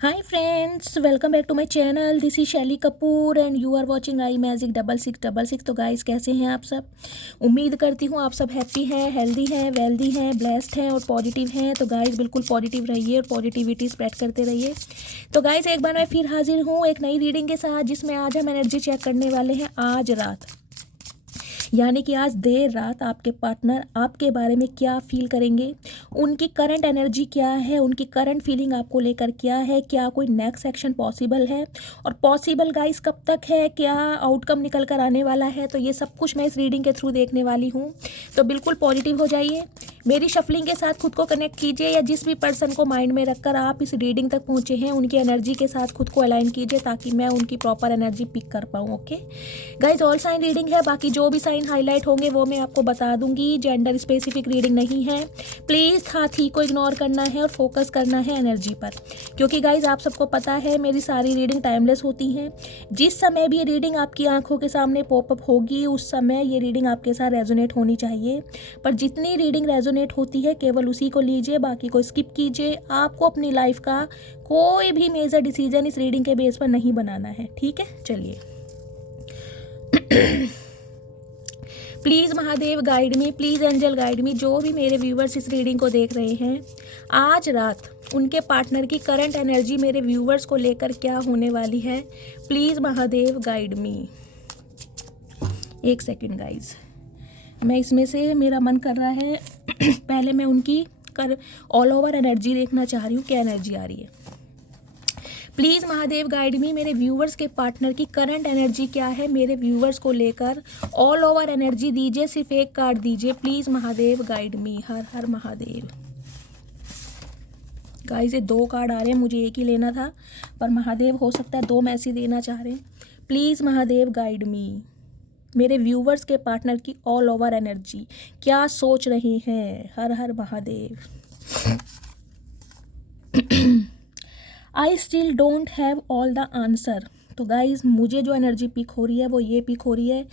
Hi friends, welcome back to my channel. This is Shaily Kapoor and you are watching I magic 6666। तो guys कैसे हैं आप सब। उम्मीद करती हूँ आप सब हैप्पी हैं, हेल्दी हैं, वेल्दी हैं, ब्लेस्ड हैं और पॉजिटिव हैं। तो गाइस बिल्कुल पॉजिटिव रहिए और पॉजिटिविटी स्प्रेड करते रहिए। तो गाइस एक बार मैं फिर हाजिर हूँ एक नई रीडिंग के साथ, जिसमें आज हम एनर्जी चेक करने वाले हैं आज रात, यानी कि आज देर रात आपके पार्टनर आपके बारे में क्या फील करेंगे, उनकी करंट एनर्जी क्या है, उनकी करंट फीलिंग आपको लेकर क्या है, क्या कोई नेक्स्ट एक्शन पॉसिबल है और पॉसिबल गाइस कब तक है, क्या आउटकम निकल कर आने वाला है। तो ये सब कुछ मैं इस रीडिंग के थ्रू देखने वाली हूँ। तो बिल्कुल पॉजिटिव हो जाइए, मेरी शफलिंग के साथ खुद को कनेक्ट कीजिए, या जिस भी पर्सन को माइंड में रखकर आप इस रीडिंग तक पहुँचे हैं उनकी एनर्जी के साथ खुद को अलाइन कीजिए, ताकि मैं उनकी प्रॉपर एनर्जी पिक कर पाऊँ। Okay guys, all sign reading है, बाकी जो भी साइन हाईलाइट होंगे वो मैं आपको बता दूंगी। जेंडर स्पेसिफिक रीडिंग नहीं है, प्लीज़ हाथी को इग्नोर करना है और फोकस करना है एनर्जी पर, क्योंकि गाइज आप सबको पता है मेरी सारी रीडिंग टाइमलेस होती हैं। जिस समय भी ये रीडिंग आपकी आंखों के सामने पॉपअप होगी उस समय ये रीडिंग आपके साथ रेजोनेट होनी चाहिए, पर जितनी रीडिंग रेजोनेट होती है केवल उसी को लीजिए, बाकी को स्किप कीजिए। आपको अपनी लाइफ का कोई भी मेजर डिसीजन इस रीडिंग के बेस पर नहीं बनाना है, ठीक है। चलिए please Mahadev guide me, please angel guide me. जो भी मेरे व्यूवर्स इस रीडिंग को देख रहे हैं, आज रात उनके पार्टनर की करंट एनर्जी मेरे व्यूवर्स को लेकर क्या होने वाली है, प्लीज़ महादेव गाइड मी। एक सेकंड गाइज, मैं इसमें से मेरा मन कर रहा है पहले मैं उनकी ऑल ओवर एनर्जी देखना चाह रही हूँ, क्या एनर्जी आ रही है। प्लीज़ महादेव गाइड मी, मेरे व्यूवर्स के पार्टनर की करंट एनर्जी क्या है, मेरे व्यूवर्स को लेकर ऑल ओवर एनर्जी दीजिए, सिर्फ एक कार्ड दीजिए प्लीज़ महादेव गाइड मी। हर हर महादेव। गाइस ये 2 कार्ड आ रहे हैं, मुझे एक ही लेना था, पर महादेव हो सकता है 2 मैसेज देना चाह रहे हैं। प्लीज़ महादेव गाइड मी, मेरे व्यूवर्स के पार्टनर की ऑल ओवर एनर्जी क्या सोच रहे हैं। हर हर Mahadev. I still don't have all the answer. तो गाइज मुझे जो एनर्जी पिक हो रही है वो ये पिक हो रही है,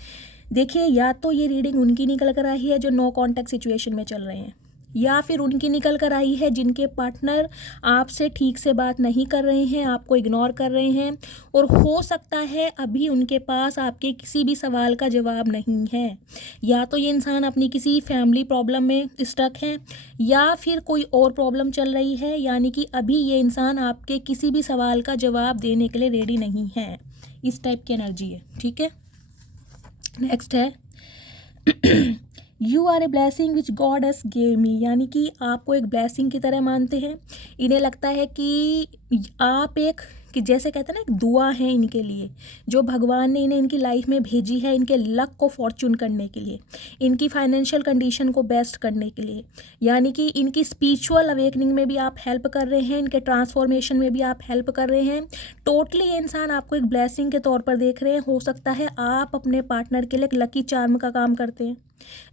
देखिए या तो ये रीडिंग उनकी निकल कर आई है जो नो कॉन्टैक्ट सिचुएशन में चल रहे हैं, या फिर उनकी निकल कर आई है जिनके पार्टनर आपसे ठीक से बात नहीं कर रहे हैं, आपको इग्नोर कर रहे हैं, और हो सकता है अभी उनके पास आपके किसी भी सवाल का जवाब नहीं है। या तो ये इंसान अपनी किसी फैमिली प्रॉब्लम में स्टक है, या फिर कोई और प्रॉब्लम चल रही है, यानी कि अभी ये इंसान आपके किसी भी सवाल का जवाब देने के लिए रेडी नहीं है। इस टाइप की एनर्जी है, ठीक है। नेक्स्ट है you are a blessing which God has gave me, यानी कि आपको एक ब्लेसिंग की तरह मानते हैं। इन्हें लगता है कि आप एक, कि जैसे कहते हैं ना, एक दुआ है इनके लिए, जो भगवान ने इन्हें इनकी लाइफ में भेजी है, इनके लक को फॉर्च्यून करने के लिए, इनकी फाइनेंशियल कंडीशन को बेस्ट करने के लिए, यानी कि इनकी स्पिरिचुअल अवेकनिंग में भी आप हेल्प कर रहे हैं, इनके ट्रांसफॉर्मेशन में भी आप हेल्प कर रहे हैं। टोटली ये इंसान आपको एक ब्लेसिंग के तौर पर देख रहे हैं। हो सकता है आप अपने पार्टनर के लिए एक लकी चार्म का काम करते हैं।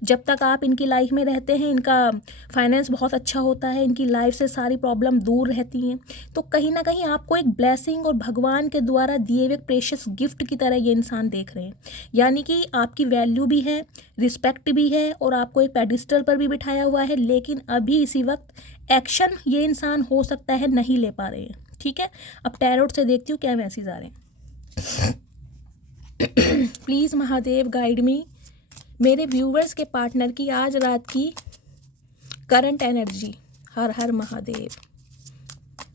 जब तक आप इनकी लाइफ में रहते हैं इनका फाइनेंस बहुत अच्छा होता है, इनकी लाइफ से सारी प्रॉब्लम दूर रहती हैं। तो कहीं ना कहीं आपको एक ब्लेसिंग और भगवान के द्वारा दिए हुए प्रेशियस गिफ्ट की तरह ये इंसान देख रहे हैं, यानी कि आपकी वैल्यू भी है, रिस्पेक्ट भी है, और आपको एक पेडिस्टल पर भी बिठाया हुआ है, लेकिन अभी इसी वक्त एक्शन ये इंसान हो सकता है नहीं ले पा रहे हैं, ठीक है। अब टैरोट से देखती हूँ क्या मैसेज आ रहे हैं। प्लीज़ महादेव गाइड मी, मेरे व्यूवर्स के पार्टनर की आज रात की करंट एनर्जी। हर हर Mahadev.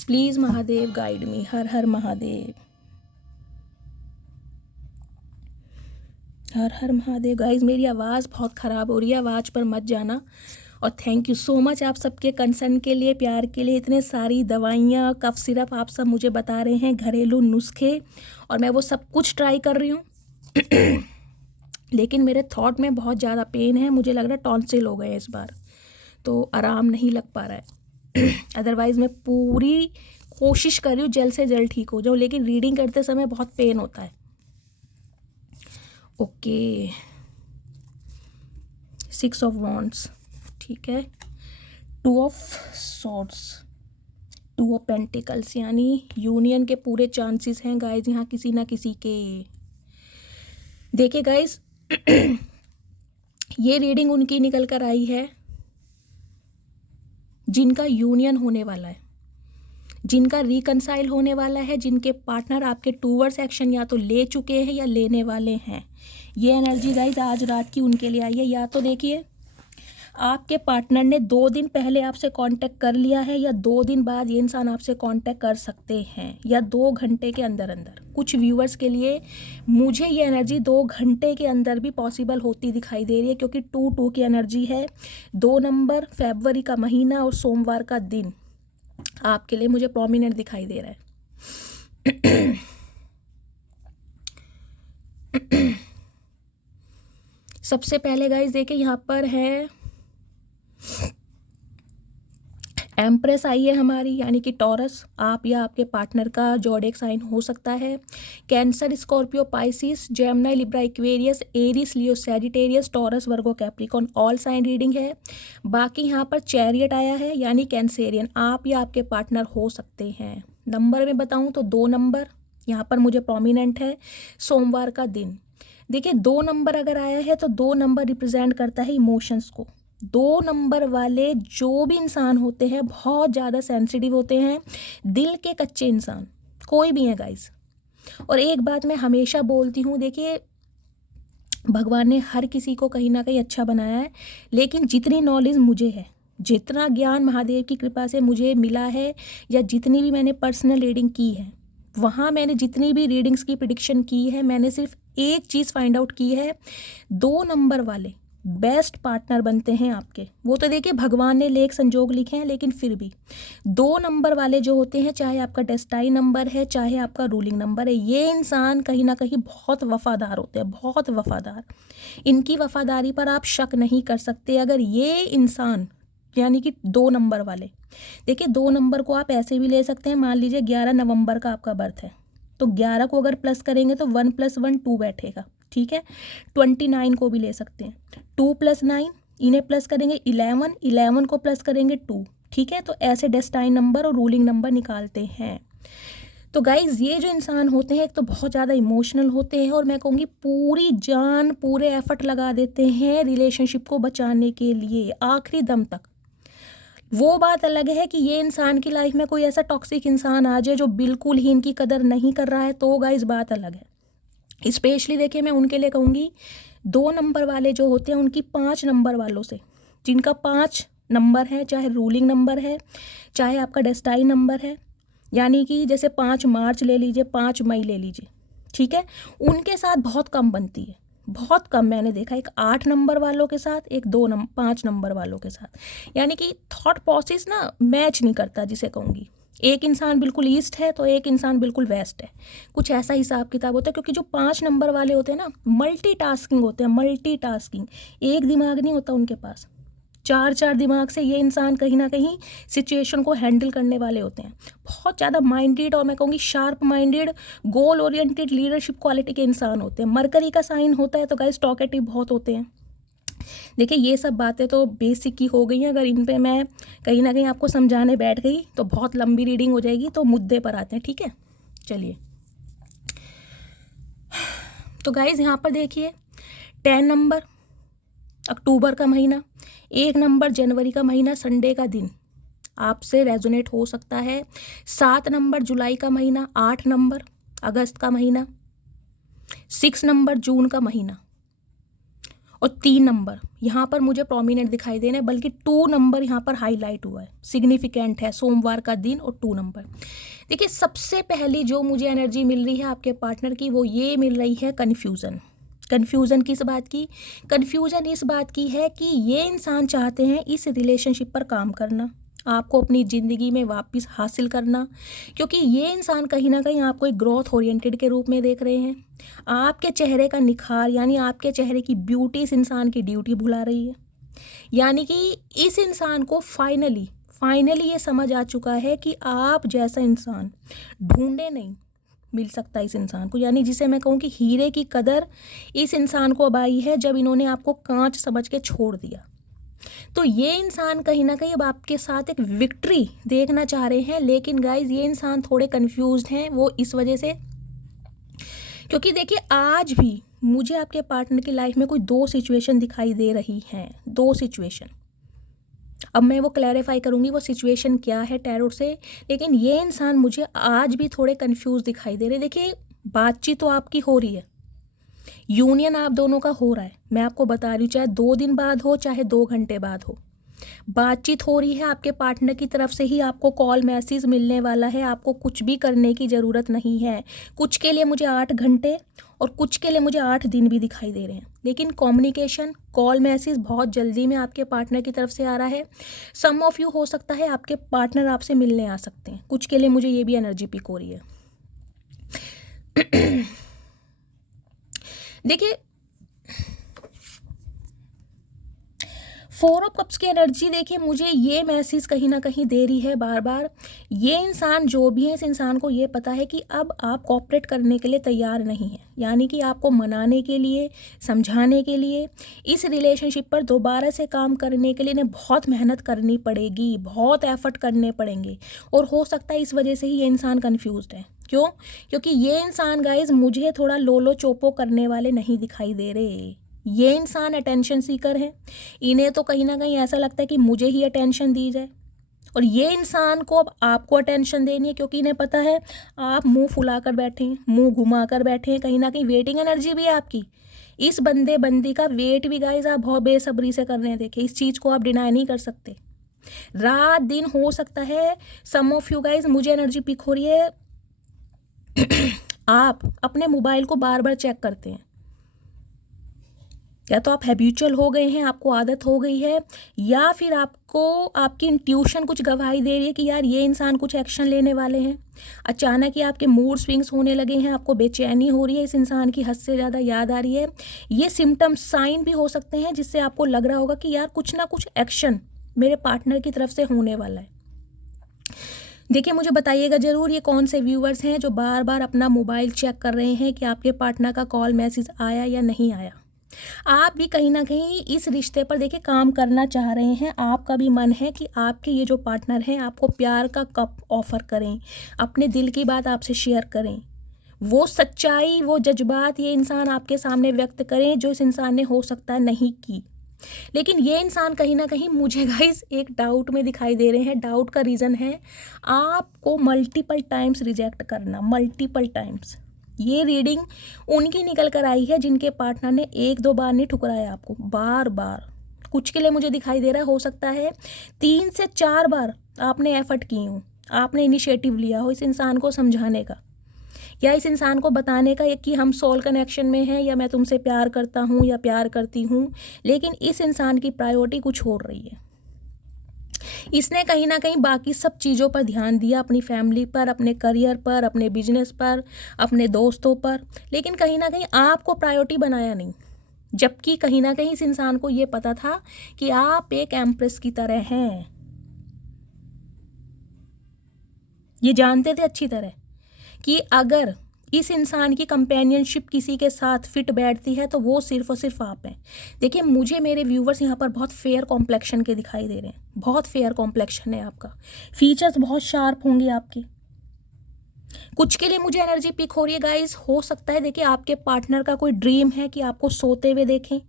Please Mahadev guide me. हर हर महादेव। हर हर महादेव। गाइज मेरी आवाज़ बहुत ख़राब हो रही है, आवाज़ पर मत जाना, और थैंक यू सो मच आप सबके कंसर्न के लिए, प्यार के लिए। इतने सारी दवाइयाँ, कफ सिरप आप सब मुझे बता रहे हैं, घरेलू नुस्खे, और मैं वो सब कुछ ट्राई कर रही हूँ। लेकिन मेरे थॉट में बहुत ज़्यादा पेन है, मुझे लग रहा है टॉन्सिल हो गए इस बार, तो आराम नहीं लग पा रहा है। अदरवाइज़ मैं पूरी कोशिश कर रही हूँ जल्द से जल्द ठीक हो जाऊँ, लेकिन रीडिंग करते समय बहुत पेन होता है। ओके, 6 ऑफ वॉन्ड्स, ठीक है। 2 ऑफ सॉर्ड्स, 2 ऑफ पेंटिकल्स, यानी यूनियन के पूरे चांसेस हैं गाइज यहाँ किसी ना किसी के। देखिए गाइज, ये रीडिंग उनकी निकल कर आई है जिनका यूनियन होने वाला है, जिनका रिकनसाइल होने वाला है, जिनके पार्टनर आपके टूवर्ड्स एक्शन या तो ले चुके हैं या लेने वाले हैं। ये एनर्जी गाइज आज रात की उनके लिए आई है। या तो देखिए आपके पार्टनर ने 2 दिन पहले आपसे कांटेक्ट कर लिया है, या 2 दिन बाद ये इंसान आपसे कांटेक्ट कर सकते हैं, या 2 घंटे के अंदर अंदर। कुछ व्यूअर्स के लिए मुझे ये एनर्जी 2 घंटे के अंदर भी पॉसिबल होती दिखाई दे रही है, क्योंकि 2-2 की एनर्जी है। 2 नंबर, फरवरी का महीना और सोमवार का दिन आपके लिए मुझे प्रोमिनेंट दिखाई दे रहा है। सबसे पहले गाइज देखिए यहाँ पर है एम्प्रेस आई है हमारी, यानी कि टॉरस। आप या आपके पार्टनर का जोडिएक साइन हो सकता है। Cancer, Scorpio, Pisces, Gemini, Libra, Aquarius, Aries, Leo, Sagittarius, Taurus, Virgo, Capricorn, all sign reading है। बाकी यहाँ पर चैरियट आया है, यानी कैंसेरियन। आप या आपके पार्टनर हो सकते हैं। नंबर में बताऊँ तो 2 नंबर यहाँ पर मुझे प्रोमिनेंट है, सोमवार का दिन। देखिए 2 नंबर अगर आया है तो 2 नंबर रिप्रेजेंट करता है इमोशंस को। 2 नंबर वाले जो भी इंसान होते हैं बहुत ज़्यादा सेंसिटिव होते हैं, दिल के कच्चे इंसान कोई भी हैं गाइस। और एक बात मैं हमेशा बोलती हूँ, देखिए भगवान ने हर किसी को कहीं ना कहीं अच्छा बनाया है, लेकिन जितनी नॉलेज मुझे है, जितना ज्ञान महादेव की कृपा से मुझे मिला है, या जितनी भी मैंने पर्सनल रीडिंग की है, वहाँ मैंने जितनी भी रीडिंग्स की प्रिडिक्शन की है, मैंने सिर्फ एक चीज़ फाइंड आउट की है, 2 नंबर वाले बेस्ट पार्टनर बनते हैं आपके। वो तो देखिए भगवान ने लेख संजोग लिखे हैं, लेकिन फिर भी 2 नंबर वाले जो होते हैं, चाहे आपका डेस्टाइन नंबर है, चाहे आपका रूलिंग नंबर है, ये इंसान कहीं ना कहीं बहुत वफादार होते हैं, बहुत वफादार। इनकी वफादारी पर आप शक नहीं कर सकते। अगर ये इंसान यानी कि 2 नंबर वाले, देखिए 2 नंबर को आप ऐसे भी ले सकते हैं। मान लीजिए 11 नवंबर का आपका बर्थ है, तो 11 को अगर प्लस करेंगे तो 1 + 1 2 बैठेगा, ठीक है। 29 को भी ले सकते हैं, 2 + 9, इन्हें प्लस करेंगे 11, 11 को प्लस करेंगे 2, ठीक है। तो ऐसे डेस्टाइन नंबर और रूलिंग नंबर निकालते हैं। तो गाइज ये जो इंसान होते हैं, एक तो बहुत ज़्यादा इमोशनल होते हैं, और मैं कहूँगी पूरी जान पूरे एफर्ट लगा देते हैं रिलेशनशिप को बचाने के लिए आखिरी दम तक। वो बात अलग है कि ये इंसान की लाइफ में कोई ऐसा टॉक्सिक इंसान आ जाए जो बिल्कुल ही इनकी कदर नहीं कर रहा है, तो गाइस बात अलग है। स्पेशली देखिए मैं उनके लिए कहूँगी 2 नंबर वाले जो होते हैं उनकी 5 नंबर वालों से, जिनका 5 नंबर है, चाहे रूलिंग नंबर है, चाहे आपका डेस्टाइन नंबर है, यानी कि जैसे 5 मार्च ले लीजिए, 5 मई ले लीजिए, ठीक है। उनके साथ बहुत कम बनती है, बहुत कम मैंने देखा। एक 8 नंबर वालों के साथ, एक 5 नंबर वालों के साथ, यानी कि थॉट प्रोसेस ना मैच नहीं करता, जिसे कहूँगी। एक इंसान बिल्कुल ईस्ट है तो एक इंसान बिल्कुल वेस्ट है, कुछ ऐसा हिसाब किताब होता है। क्योंकि जो 5 नंबर वाले होते हैं ना, मल्टीटास्किंग होते हैं, मल्टीटास्किंग। एक दिमाग नहीं होता उनके पास, 4 दिमाग से ये इंसान कहीं ना कहीं सिचुएशन को हैंडल करने वाले होते हैं। बहुत ज़्यादा माइंडेड और मैं कहूँगी sharp minded, goal oriented leadership quality के इंसान होते हैं। मरकरी का साइन होता है तो गाइस टॉकेटिव बहुत होते हैं। देखिए ये सब बातें तो बेसिक ही हो गई हैं, अगर इन पे मैं कहीं ना कहीं आपको समझाने बैठ गई तो बहुत लंबी रीडिंग हो जाएगी। तो मुद्दे पर आते हैं, ठीक है। चलिए, तो गाइस यहाँ पर देखिए 10 नंबर अक्टूबर का महीना, 1 नंबर जनवरी का महीना, संडे का दिन आपसे रेजोनेट हो सकता है। 7 नंबर जुलाई का महीना, 8 नंबर अगस्त का महीना, 6 नंबर जून का महीना, और 3 नंबर यहाँ पर मुझे प्रोमिनेंट दिखाई दे रहे हैं, बल्कि 2 नंबर यहाँ पर हाईलाइट हुआ है, सिग्निफिकेंट है, सोमवार का दिन और 2 नंबर। देखिए सबसे पहली जो मुझे एनर्जी मिल रही है आपके पार्टनर की, वो ये मिल रही है कन्फ्यूज़न। कन्फ्यूज़न किस बात की? कन्फ्यूज़न इस बात की है कि ये इंसान चाहते हैं इस रिलेशनशिप पर काम करना, आपको अपनी ज़िंदगी में वापस हासिल करना, क्योंकि ये इंसान कहीं ना कहीं आपको एक ग्रोथ ओरिएंटेड के रूप में देख रहे हैं। आपके चेहरे का निखार यानी आपके चेहरे की ब्यूटी इस इंसान की ड्यूटी भुला रही है। यानी कि इस इंसान को फाइनली ये समझ आ चुका है कि आप जैसा इंसान ढूंढे नहीं मिल सकता इस इंसान को। यानी जिसे मैं कहूँ कि हीरे की कदर इस इंसान को अब आई है जब इन्होंने आपको कांच समझ के छोड़ दिया। तो ये इंसान कहीं ना कहीं अब आपके साथ एक विक्ट्री देखना चाह रहे हैं, लेकिन गाइज ये इंसान थोड़े कंफ्यूज्ड हैं। वो इस वजह से, क्योंकि देखिए आज भी मुझे आपके पार्टनर की लाइफ में कोई 2 सिचुएशन दिखाई दे रही हैं, 2 सिचुएशन। अब मैं वो क्लैरिफाई करूँगी वो सिचुएशन क्या है टैरो से। लेकिन ये इंसान मुझे आज भी थोड़े कंफ्यूज दिखाई दे रहे। देखिए, बातचीत तो आपकी हो रही है, यूनियन आप दोनों का हो रहा है, मैं आपको बता रही हूँ, चाहे 2 दिन बाद हो चाहे 2 घंटे बाद हो, बातचीत हो रही है। आपके पार्टनर की तरफ से ही आपको कॉल मैसेज मिलने वाला है, आपको कुछ भी करने की ज़रूरत नहीं है। कुछ के लिए मुझे 8 घंटे और कुछ के लिए मुझे 8 दिन भी दिखाई दे रहे हैं, लेकिन कम्युनिकेशन कॉल मैसेज बहुत जल्दी में आपके पार्टनर की तरफ से आ रहा है। सम ऑफ यू हो सकता है आपके पार्टनर आपसे मिलने आ सकते हैं, कुछ के लिए मुझे ये भी एनर्जी पिक हो रही है। देखिए, 4 ऑफ कप्स की एनर्जी देखिए मुझे ये मैसेज कहीं ना कहीं दे रही है बार बार। ये इंसान जो भी है, इस इंसान को ये पता है कि अब आप कोऑपरेट करने के लिए तैयार नहीं है, यानी कि आपको मनाने के लिए, समझाने के लिए, इस रिलेशनशिप पर दोबारा से काम करने के लिए इन्हें बहुत मेहनत करनी पड़ेगी, बहुत एफर्ट करने पड़ेंगे। और हो सकता है इस वजह से ही ये इंसान कन्फ्यूज्ड है। क्यों? क्योंकि ये इंसान गाइज मुझे थोड़ा लोलो चोपो करने वाले नहीं दिखाई दे रहे। ये इंसान अटेंशन सीकर है, इन्हें तो कहीं ना कहीं ऐसा लगता है कि मुझे ही अटेंशन दी जाए। और ये इंसान को अब आपको अटेंशन देनी है, क्योंकि इन्हें पता है आप मुंह फुलाकर बैठे हैं, मुंह घुमा कर बैठे हैं, कहीं ना कहीं वेटिंग एनर्जी भी है आपकी। इस बंदे बंदी का वेट भी गाइज आप बहुत बेसब्री से कर रहे हैं। देखिए, इस चीज़ को आप डिनाई नहीं कर सकते। रात दिन हो सकता है, सम ऑफ यू गाइज मुझे एनर्जी पिक हो रही है, आप अपने मोबाइल को बार बार चेक करते हैं, या तो आप हैबिचुअल हो गए हैं, आपको आदत हो गई है, या फिर आपको आपकी इंट्यूशन कुछ गवाही दे रही है कि यार ये इंसान कुछ एक्शन लेने वाले हैं। अचानक ही आपके मूड स्विंग्स होने लगे हैं, आपको बेचैनी हो रही है, इस इंसान की हद से ज़्यादा याद आ रही है। ये सिम्टम्स साइन भी हो सकते हैं जिससे आपको लग रहा होगा कि यार कुछ ना कुछ एक्शन मेरे पार्टनर की तरफ से होने वाला है। देखिए, मुझे बताइएगा ज़रूर ये कौन से व्यूअर्स हैं जो बार बार अपना मोबाइल चेक कर रहे हैं कि आपके पार्टनर का कॉल मैसेज आया या नहीं आया। आप भी कहीं ना कहीं इस रिश्ते पर देखिए काम करना चाह रहे हैं। आपका भी मन है कि आपके ये जो पार्टनर हैं आपको प्यार का कप ऑफर करें, अपने दिल की बात आपसे शेयर करें, वो सच्चाई, वो जज्बात ये इंसान आपके सामने व्यक्त करें जो इस इंसान ने हो सकता है नहीं की। लेकिन ये इंसान कहीं ना कहीं मुझे गाइस एक डाउट में दिखाई दे रहे हैं। डाउट का रीज़न है आपको मल्टीपल टाइम्स रिजेक्ट करना, मल्टीपल टाइम्स। ये रीडिंग उनकी निकल कर आई है जिनके पार्टनर ने 1-2 बार नहीं ठुकराया आपको, बार बार। कुछ के लिए मुझे दिखाई दे रहा है हो सकता है 3 से 4 बार आपने एफर्ट की हो, आपने इनिशिएटिव लिया हो इस इंसान को समझाने का, या इस इंसान को बताने का कि हम सोल कनेक्शन में हैं, या मैं तुमसे प्यार करता हूँ या प्यार करती हूँ। लेकिन इस इंसान की प्रायोरिटी कुछ और रही है। इसने कहीं ना कहीं बाकी सब चीज़ों पर ध्यान दिया, अपनी फैमिली पर, अपने करियर पर, अपने बिजनेस पर, अपने दोस्तों पर, लेकिन कहीं ना कहीं आपको प्रायोरिटी बनाया नहीं। जबकि कहीं ना कहीं इस इंसान को ये पता था कि आप एक एम्प्रेस की तरह हैं। ये जानते थे अच्छी तरह कि अगर इस इंसान की कंपेनियनशिप किसी के साथ फिट बैठती है तो वो सिर्फ और सिर्फ आप हैं। देखिए, मुझे मेरे व्यूवर्स यहाँ पर बहुत फेयर कॉम्प्लेक्शन के दिखाई दे रहे हैं, बहुत फेयर कॉम्प्लेक्शन है आपका, फीचर्स बहुत शार्प होंगे आपके। कुछ के लिए मुझे एनर्जी पिक हो रही है गाइस, हो सकता है देखिए आपके पार्टनर का कोई ड्रीम है कि आपको सोते हुए देखें,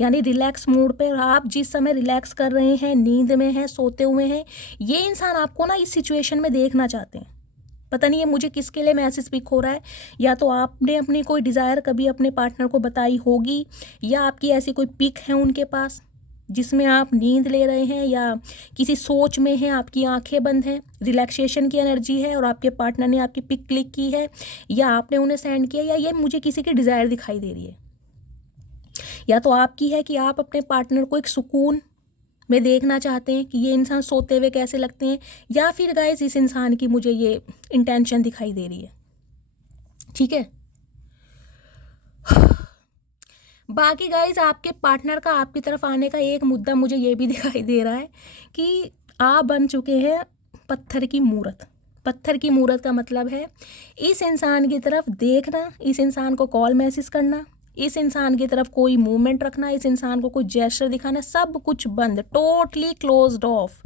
यानी रिलैक्स मूड पे, और आप जिस समय रिलैक्स कर रहे हैं, नींद में हैं, सोते हुए हैं, ये इंसान आपको ना इस सिचुएशन में देखना चाहते हैं। पता नहीं ये मुझे किसके लिए मैसेज पिक हो रहा है, या तो आपने अपनी कोई डिज़ायर कभी अपने पार्टनर को बताई होगी, या आपकी ऐसी कोई पिक है उनके पास जिसमें आप नींद ले रहे हैं या किसी सोच में हैं, आपकी आंखें बंद हैं, रिलैक्सेशन की एनर्जी है और आपके पार्टनर ने आपकी पिक क्लिक की है या आपने उन्हें सेंड किया, या ये मुझे किसी की डिज़ायर दिखाई दे रही है। या तो आपकी है कि आप अपने पार्टनर को एक सुकून में देखना चाहते हैं कि ये इंसान सोते हुए कैसे लगते हैं, या फिर गाइस इस इंसान की मुझे ये इंटेंशन दिखाई दे रही है। ठीक है, बाकी गाइस आपके पार्टनर का आपकी तरफ आने का एक मुद्दा मुझे ये भी दिखाई दे रहा है कि आप बन चुके हैं पत्थर की मूरत। पत्थर की मूरत का मतलब है इस इंसान की तरफ देखना, इस इंसान को कॉल मैसेज करना, इस इंसान की तरफ कोई मूवमेंट रखना, इस इंसान को कोई जेस्चर दिखाना, सब कुछ बंद, टोटली क्लोज्ड ऑफ।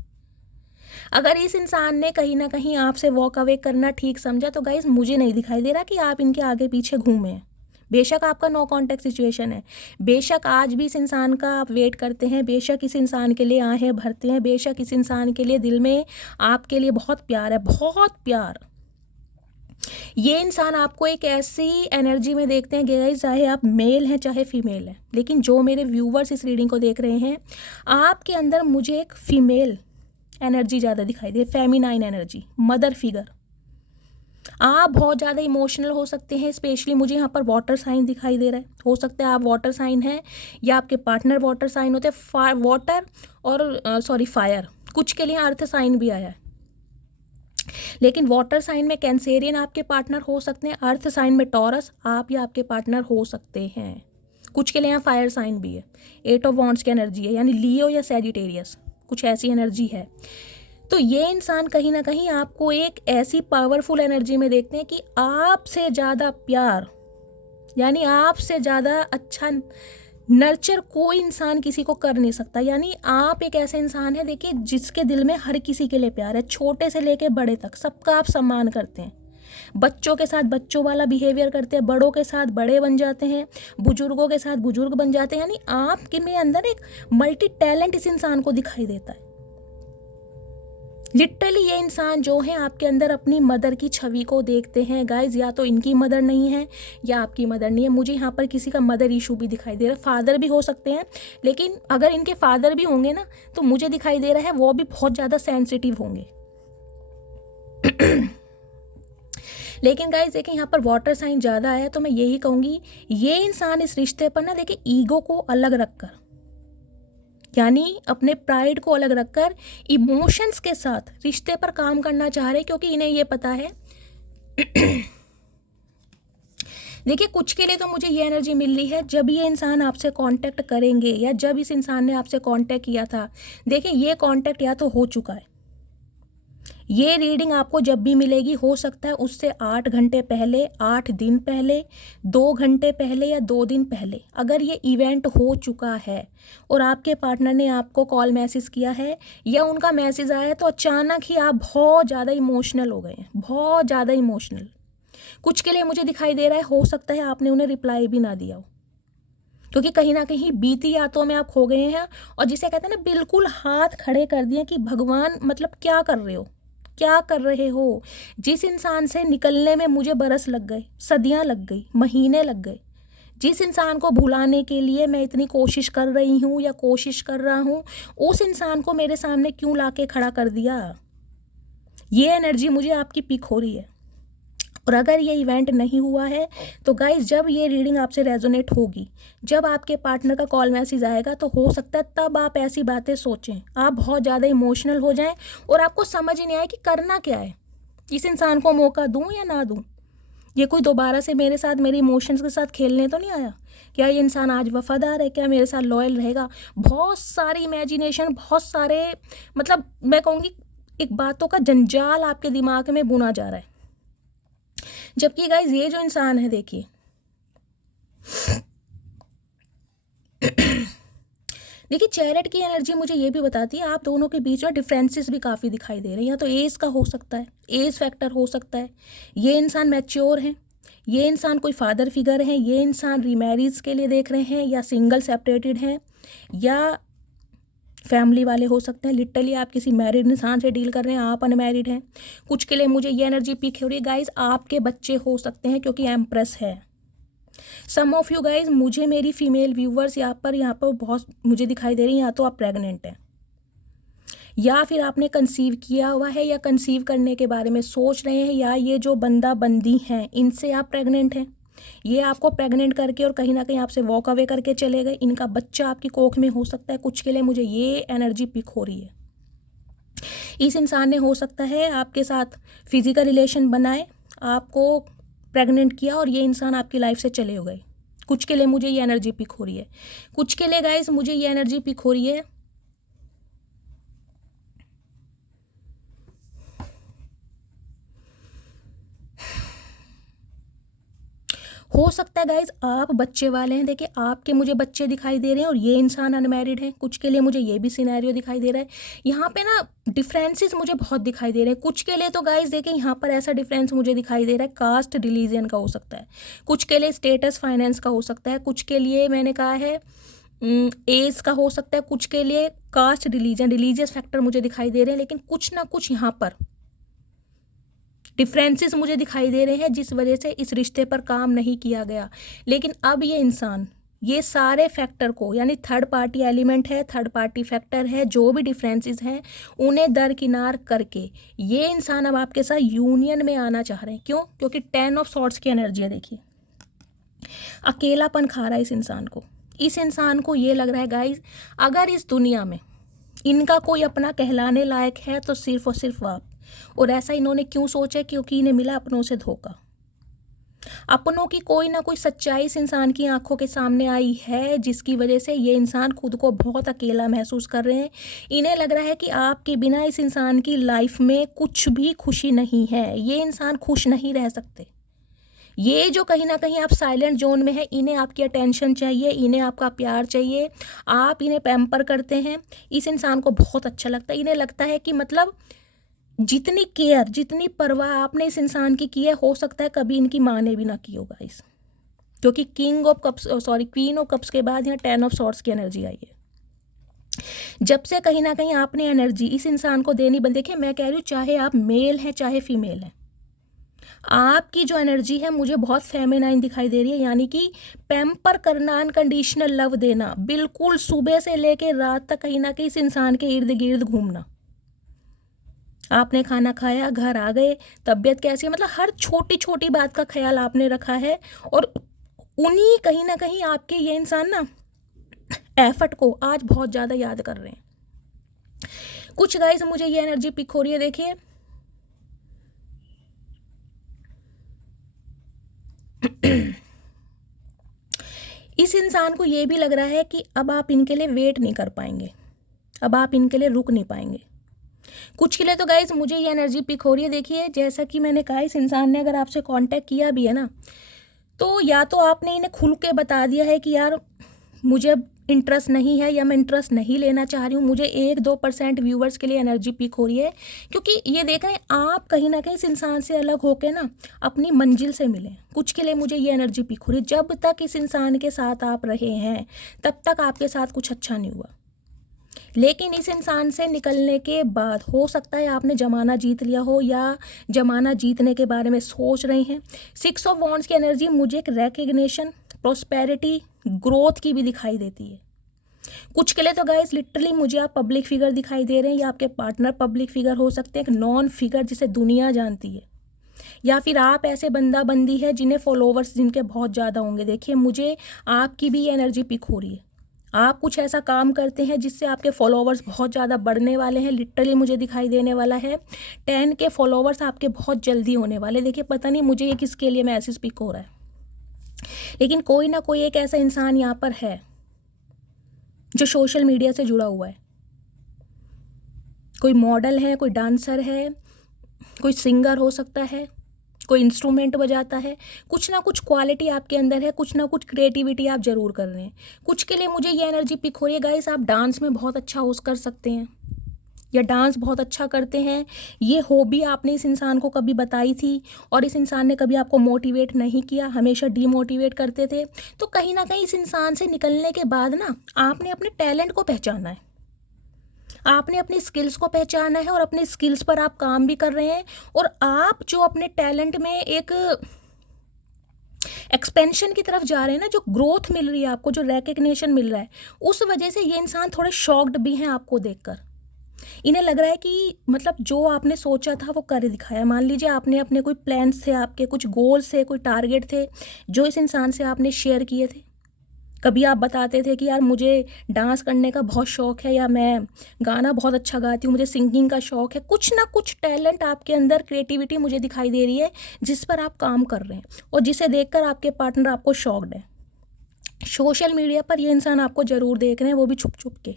अगर इस इंसान ने कहीं ना कहीं आपसे वॉक अवे करना ठीक समझा तो गाइस मुझे नहीं दिखाई दे रहा कि आप इनके आगे पीछे घूमे हैं। बेशक आपका नो कांटेक्ट सिचुएशन है, बेशक आज भी इस इंसान का आप वेट करते हैं, बेशक इस इंसान के लिए आहें भरते हैं, बेशक इस इंसान के लिए दिल में आपके लिए बहुत प्यार है, बहुत प्यार। ये इंसान आपको एक ऐसी एनर्जी में देखते हैं गाइस, चाहे आप मेल हैं चाहे फीमेल हैं, लेकिन जो मेरे व्यूवर्स इस रीडिंग को देख रहे हैं, आपके अंदर मुझे एक फीमेल एनर्जी ज़्यादा दिखाई दे, फेमिनाइन एनर्जी, मदर फिगर। आप बहुत ज़्यादा इमोशनल हो सकते हैं, स्पेशली मुझे यहाँ पर वाटर साइन दिखाई दे रहा है। हो सकता है आप वाटर साइन हैं या आपके पार्टनर वाटर साइन होते हैं। वाटर और फायर, कुछ के लिए अर्थ साइन भी आया है, लेकिन वाटर साइन में कैंसेरियन आपके पार्टनर हो सकते हैं, अर्थ साइन में टॉरस आप या आपके पार्टनर हो सकते हैं। कुछ के लिए यहाँ फायर साइन भी है, 8 ऑफ वॉन्ड्स की एनर्जी है, यानी लियो या सैजिटेरियस, कुछ ऐसी एनर्जी है। तो ये इंसान कहीं ना कहीं आपको एक ऐसी पावरफुल एनर्जी में देखते हैं कि आपसे ज़्यादा प्यार, यानी आपसे ज़्यादा अच्छा नर्चर कोई इंसान किसी को कर नहीं सकता। यानी आप एक ऐसे इंसान है, देखिए, जिसके दिल में हर किसी के लिए प्यार है, छोटे से लेके बड़े तक सबका आप सम्मान करते हैं। बच्चों के साथ बच्चों वाला बिहेवियर करते हैं, बड़ों के साथ बड़े बन जाते हैं, बुजुर्गों के साथ बुजुर्ग बन जाते हैं। यानी आपके में अंदर एक मल्टी टैलेंट इस इंसान को दिखाई देता है। लिटरली ये इंसान जो है आपके अंदर अपनी मदर की छवि को देखते हैं गाइज। या तो इनकी मदर नहीं है या आपकी मदर नहीं है। मुझे यहाँ पर किसी का मदर इशू भी दिखाई दे रहा है, फादर भी हो सकते हैं, लेकिन अगर इनके फादर भी होंगे ना, तो मुझे दिखाई दे रहा है वो भी बहुत ज़्यादा सेंसिटिव होंगे। लेकिन गाइज देखिए, यहाँ पर वाटर साइन ज़्यादा है, तो मैं यही कहूँगी ये इंसान इस रिश्ते पर ना, देखिए, ईगो को अलग रखकर, यानी अपने प्राइड को अलग रखकर इमोशंस के साथ रिश्ते पर काम करना चाह रहे, क्योंकि इन्हें ये पता है देखिए, कुछ के लिए तो मुझे ये एनर्जी मिल रही है, जब ये इंसान आपसे कांटेक्ट करेंगे या जब इस इंसान ने आपसे कांटेक्ट किया था, देखिए ये कांटेक्ट या तो हो चुका है। ये रीडिंग आपको जब भी मिलेगी, हो सकता है उससे 8 घंटे पहले, 8 दिन पहले, 2 घंटे पहले या 2 दिन पहले, अगर ये इवेंट हो चुका है और आपके पार्टनर ने आपको कॉल मैसेज किया है या उनका मैसेज आया है, तो अचानक ही आप बहुत ज़्यादा इमोशनल हो गए हैं, बहुत ज़्यादा इमोशनल। कुछ के लिए मुझे दिखाई दे रहा है, हो सकता है आपने उन्हें रिप्लाई भी ना दिया हो, क्योंकि कहीं ना कहीं बीती यादों में आप खो गए हैं, और जिसे कहते हैं ना, बिल्कुल हाथ खड़े कर दिए कि भगवान, मतलब क्या कर रहे हो, क्या कर रहे हो। जिस इंसान से निकलने में मुझे बरस लग गए, सदियां लग गई, महीने लग गए, जिस इंसान को भुलाने के लिए मैं इतनी कोशिश कर रही हूँ या कोशिश कर रहा हूँ, उस इंसान को मेरे सामने क्यों लाके खड़ा कर दिया। ये एनर्जी मुझे आपकी पिक हो रही है। और अगर ये इवेंट नहीं हुआ है, तो गाइज जब ये रीडिंग आपसे रेजोनेट होगी, जब आपके पार्टनर का कॉल मैसेज आएगा, तो हो सकता है तब आप ऐसी बातें सोचें, आप बहुत ज़्यादा इमोशनल हो जाएं और आपको समझ ही नहीं आए कि करना क्या है। इस इंसान को मौका दूं या ना दूं, ये कोई दोबारा से मेरे साथ, मेरे इमोशंस के साथ खेलने तो नहीं आया। क्या ये इंसान आज वफादार है, क्या मेरे साथ लॉयल रहेगा। बहुत सारी इमेजिनेशन, बहुत सारे, मतलब मैं कहूँगी एक बातों का जंजाल आपके दिमाग में बुना जा रहा है। जबकि गाइज ये जो इंसान है, देखिए, देखिए, चैरेट की एनर्जी मुझे ये भी बताती है आप दोनों के बीच में डिफरेंसेस भी काफ़ी दिखाई दे रहे हैं। या तो एज का हो सकता है, एज फैक्टर हो सकता है, ये इंसान मैच्योर है, ये इंसान कोई फादर फिगर है, ये इंसान रीमैरिज के लिए देख रहे हैं, या सिंगल सेपरेटेड हैं, या फैमिली वाले हो सकते हैं। लिटरली आप किसी मैरिड इंसान से डील कर रहे हैं, आप अनमैरिड हैं। कुछ के लिए मुझे ये एनर्जी पिक हो रही है गाइज, आपके बच्चे हो सकते हैं, क्योंकि एम्प्रेस है। सम ऑफ यू गाइज, मुझे मेरी फीमेल व्यूवर्स यहाँ पर बहुत मुझे दिखाई दे रही हैं, या तो आप प्रेग्नेंट हैं, या फिर आपने कंसीव किया हुआ है, या कंसीव करने के बारे में सोच रहे हैं, या ये जो बंदा बंदी हैं इनसे आप प्रेग्नेंट हैं, ये आपको प्रेग्नेंट करके और कहीं ना कहीं आपसे वॉक अवे करके चले गए, इनका बच्चा आपकी कोख में हो सकता है। कुछ के लिए मुझे ये एनर्जी पिक हो रही है। इस इंसान ने हो सकता है आपके साथ फिजिकल रिलेशन बनाए, आपको प्रेग्नेंट किया और ये इंसान आपकी लाइफ से चले हो गए। कुछ के लिए मुझे ये एनर्जी पिक हो रही है। कुछ के लिए गाइस मुझे ये एनर्जी पिक हो रही है, हो सकता है गाइज आप बच्चे वाले हैं, देखिए आपके मुझे बच्चे दिखाई दे रहे हैं और ये इंसान अनमैरिड है, कुछ के लिए मुझे ये भी सिनेरियो दिखाई दे रहा है। यहाँ पे ना डिफरेंसेस मुझे बहुत दिखाई दे रहे हैं। कुछ के लिए तो गाइज देखिए यहाँ पर ऐसा डिफरेंस मुझे दिखाई दे रहा है, कास्ट रिलीजन का हो सकता है, कुछ के लिए स्टेटस फाइनेंस का हो सकता है, कुछ के लिए मैंने कहा है एज का हो सकता है, कुछ के लिए कास्ट रिलीजन रिलीजियस फैक्टर मुझे दिखाई दे रहे हैं। लेकिन कुछ ना कुछ यहाँ पर डिफरेंसेस मुझे दिखाई दे रहे हैं जिस वजह से इस रिश्ते पर काम नहीं किया गया। लेकिन अब ये इंसान ये सारे फैक्टर को, यानी थर्ड पार्टी एलिमेंट है, थर्ड पार्टी फैक्टर है, जो भी डिफरेंसेस हैं उन्हें दरकिनार करके ये इंसान अब आपके साथ यूनियन में आना चाह रहे हैं। क्यों? क्योंकि 10 ऑफ सॉर्ड्स की एनर्जी है। देखिए अकेलापन खा रहा है इस इंसान को। इस इंसान को ये लग रहा है गाइज, अगर इस दुनिया में इनका कोई अपना कहलाने लायक है तो सिर्फ और सिर्फ आप। और ऐसा इन्होंने क्यों सोचा? क्योंकि इन्हें मिला अपनों से धोखा। अपनों की कोई ना कोई सच्चाई इस इंसान की आंखों के सामने आई है, जिसकी वजह से ये इंसान खुद को बहुत अकेला महसूस कर रहे हैं। इन्हें लग रहा है कि आपके बिना इस इंसान की लाइफ में कुछ भी खुशी नहीं है, ये इंसान खुश नहीं रह सकते। ये जो कहीं ना कहीं आप साइलेंट जोन में है, इन्हें आपकी अटेंशन चाहिए, इन्हें आपका प्यार चाहिए, आप इन्हें पैम्पर करते हैं। इस इंसान को बहुत अच्छा लगता है। इन्हें लगता है कि मतलब जितनी केयर, जितनी परवाह आपने इस इंसान की है, हो सकता है कभी इनकी माँ ने भी ना की होगा इस, क्योंकि क्वीन ऑफ कप्स के बाद यहाँ 10 ऑफ सॉर्ड्स की एनर्जी आई है। जब से कहीं ना कहीं आपने एनर्जी इस इंसान को देनी बंद, देखिए मैं कह रही हूँ चाहे आप मेल हैं चाहे फीमेल हैं, आपकी जो एनर्जी है मुझे बहुत फेमिनाइन दिखाई दे रही है। यानी कि पैम्पर करना, अनकंडीशनल लव देना, बिल्कुल सुबह से लेकर रात तक कहीं ना कहीं इस इंसान के इर्द गिर्द घूमना। आपने खाना खाया, घर आ गए, तबीयत कैसी है, मतलब हर छोटी छोटी बात का ख्याल आपने रखा है। और उन्हीं कहीं ना कहीं आपके ये इंसान ना एफर्ट को आज बहुत ज़्यादा याद कर रहे हैं। कुछ गाइस मुझे ये एनर्जी पिक हो रही है। देखिए इस इंसान को ये भी लग रहा है कि अब आप इनके लिए वेट नहीं कर पाएंगे, अब आप इनके लिए रुक नहीं पाएंगे। कुछ के लिए तो गाइस मुझे ये एनर्जी पिक हो रही है। देखिए जैसा कि मैंने कहा, इस इंसान ने अगर आपसे कांटेक्ट किया भी है ना, तो या तो आपने इन्हें खुल के बता दिया है कि यार मुझे इंटरेस्ट नहीं है या मैं इंटरेस्ट नहीं लेना चाह रही हूँ। मुझे 1-2% व्यूवर्स के लिए एनर्जी पिक हो रही है, क्योंकि ये देख रहे हैं आप कहीं ना कहीं इस इंसान से अलग होके ना अपनी मंजिल से मिले। कुछ के लिए मुझे ये एनर्जी पिक हो रही है, जब तक इस इंसान के साथ आप रहे हैं तब तक आपके साथ कुछ अच्छा नहीं हुआ। लेकिन इस इंसान से निकलने के बाद हो सकता है आपने जमाना जीत लिया हो या जमाना जीतने के बारे में सोच रहे हैं। 6 ऑफ वॉन्ड्स की एनर्जी मुझे एक रिकग्निशन, प्रॉस्पेरिटी, ग्रोथ की भी दिखाई देती है। कुछ के लिए तो गाइस लिटरली मुझे आप पब्लिक फिगर दिखाई दे रहे हैं, या आपके पार्टनर पब्लिक फिगर हो सकते हैं, एक नॉन फिगर जिसे दुनिया जानती है, या फिर आप ऐसे बंदा बंदी है जिन्हें फॉलोवर्स जिनके बहुत ज़्यादा होंगे। देखिए मुझे आपकी भी एनर्जी पिक हो रही है। आप कुछ ऐसा काम करते हैं जिससे आपके फॉलोवर्स बहुत ज़्यादा बढ़ने वाले हैं। लिटरली मुझे दिखाई देने वाला है 10 के फॉलोवर्स आपके बहुत जल्दी होने वाले। देखिए पता नहीं मुझे ये किसके लिए मैसेज पिक हो रहा है, लेकिन कोई ना कोई एक ऐसा इंसान यहाँ पर है जो सोशल मीडिया से जुड़ा हुआ है। कोई मॉडल है, कोई डांसर है, कोई सिंगर हो सकता है, कोई इंस्ट्रूमेंट बजाता है। कुछ ना कुछ क्वालिटी आपके अंदर है, कुछ ना कुछ क्रिएटिविटी आप ज़रूर कर रहे हैं। कुछ के लिए मुझे ये एनर्जी पिक हो रही है गाइस, आप डांस में बहुत अच्छा होस्ट कर सकते हैं या डांस बहुत अच्छा करते हैं। ये हॉबी आपने इस इंसान को कभी बताई थी और इस इंसान ने कभी आपको मोटिवेट नहीं किया, हमेशा डीमोटिवेट करते थे। तो कहीं ना कहीं इस इंसान से निकलने के बाद ना आपने अपने टैलेंट को पहचाना है, आपने अपनी स्किल्स को पहचाना है और अपने स्किल्स पर आप काम भी कर रहे हैं। और आप जो अपने टैलेंट में एक एक्सपेंशन की तरफ जा रहे हैं ना, जो ग्रोथ मिल रही है आपको, जो रिकग्निशन मिल रहा है, उस वजह से ये इंसान थोड़े शॉक्ड भी हैं आपको देखकर। इन्हें लग रहा है कि मतलब जो आपने सोचा था वो कर दिखाया। मान लीजिए आपने अपने कोई प्लान्स थे, आपके कुछ गोल्स थे, कोई टारगेट थे जो इस इंसान से आपने शेयर किए थे। कभी आप बताते थे कि यार मुझे डांस करने का बहुत शौक़ है, या मैं गाना बहुत अच्छा गाती हूँ, मुझे सिंगिंग का शौक़ है। कुछ ना कुछ टैलेंट आपके अंदर, क्रिएटिविटी मुझे दिखाई दे रही है जिस पर आप काम कर रहे हैं और जिसे देखकर आपके पार्टनर आपको शॉक्ड है। सोशल मीडिया पर ये इंसान आपको ज़रूर देख रहे हैं, वो भी छुप छुप के।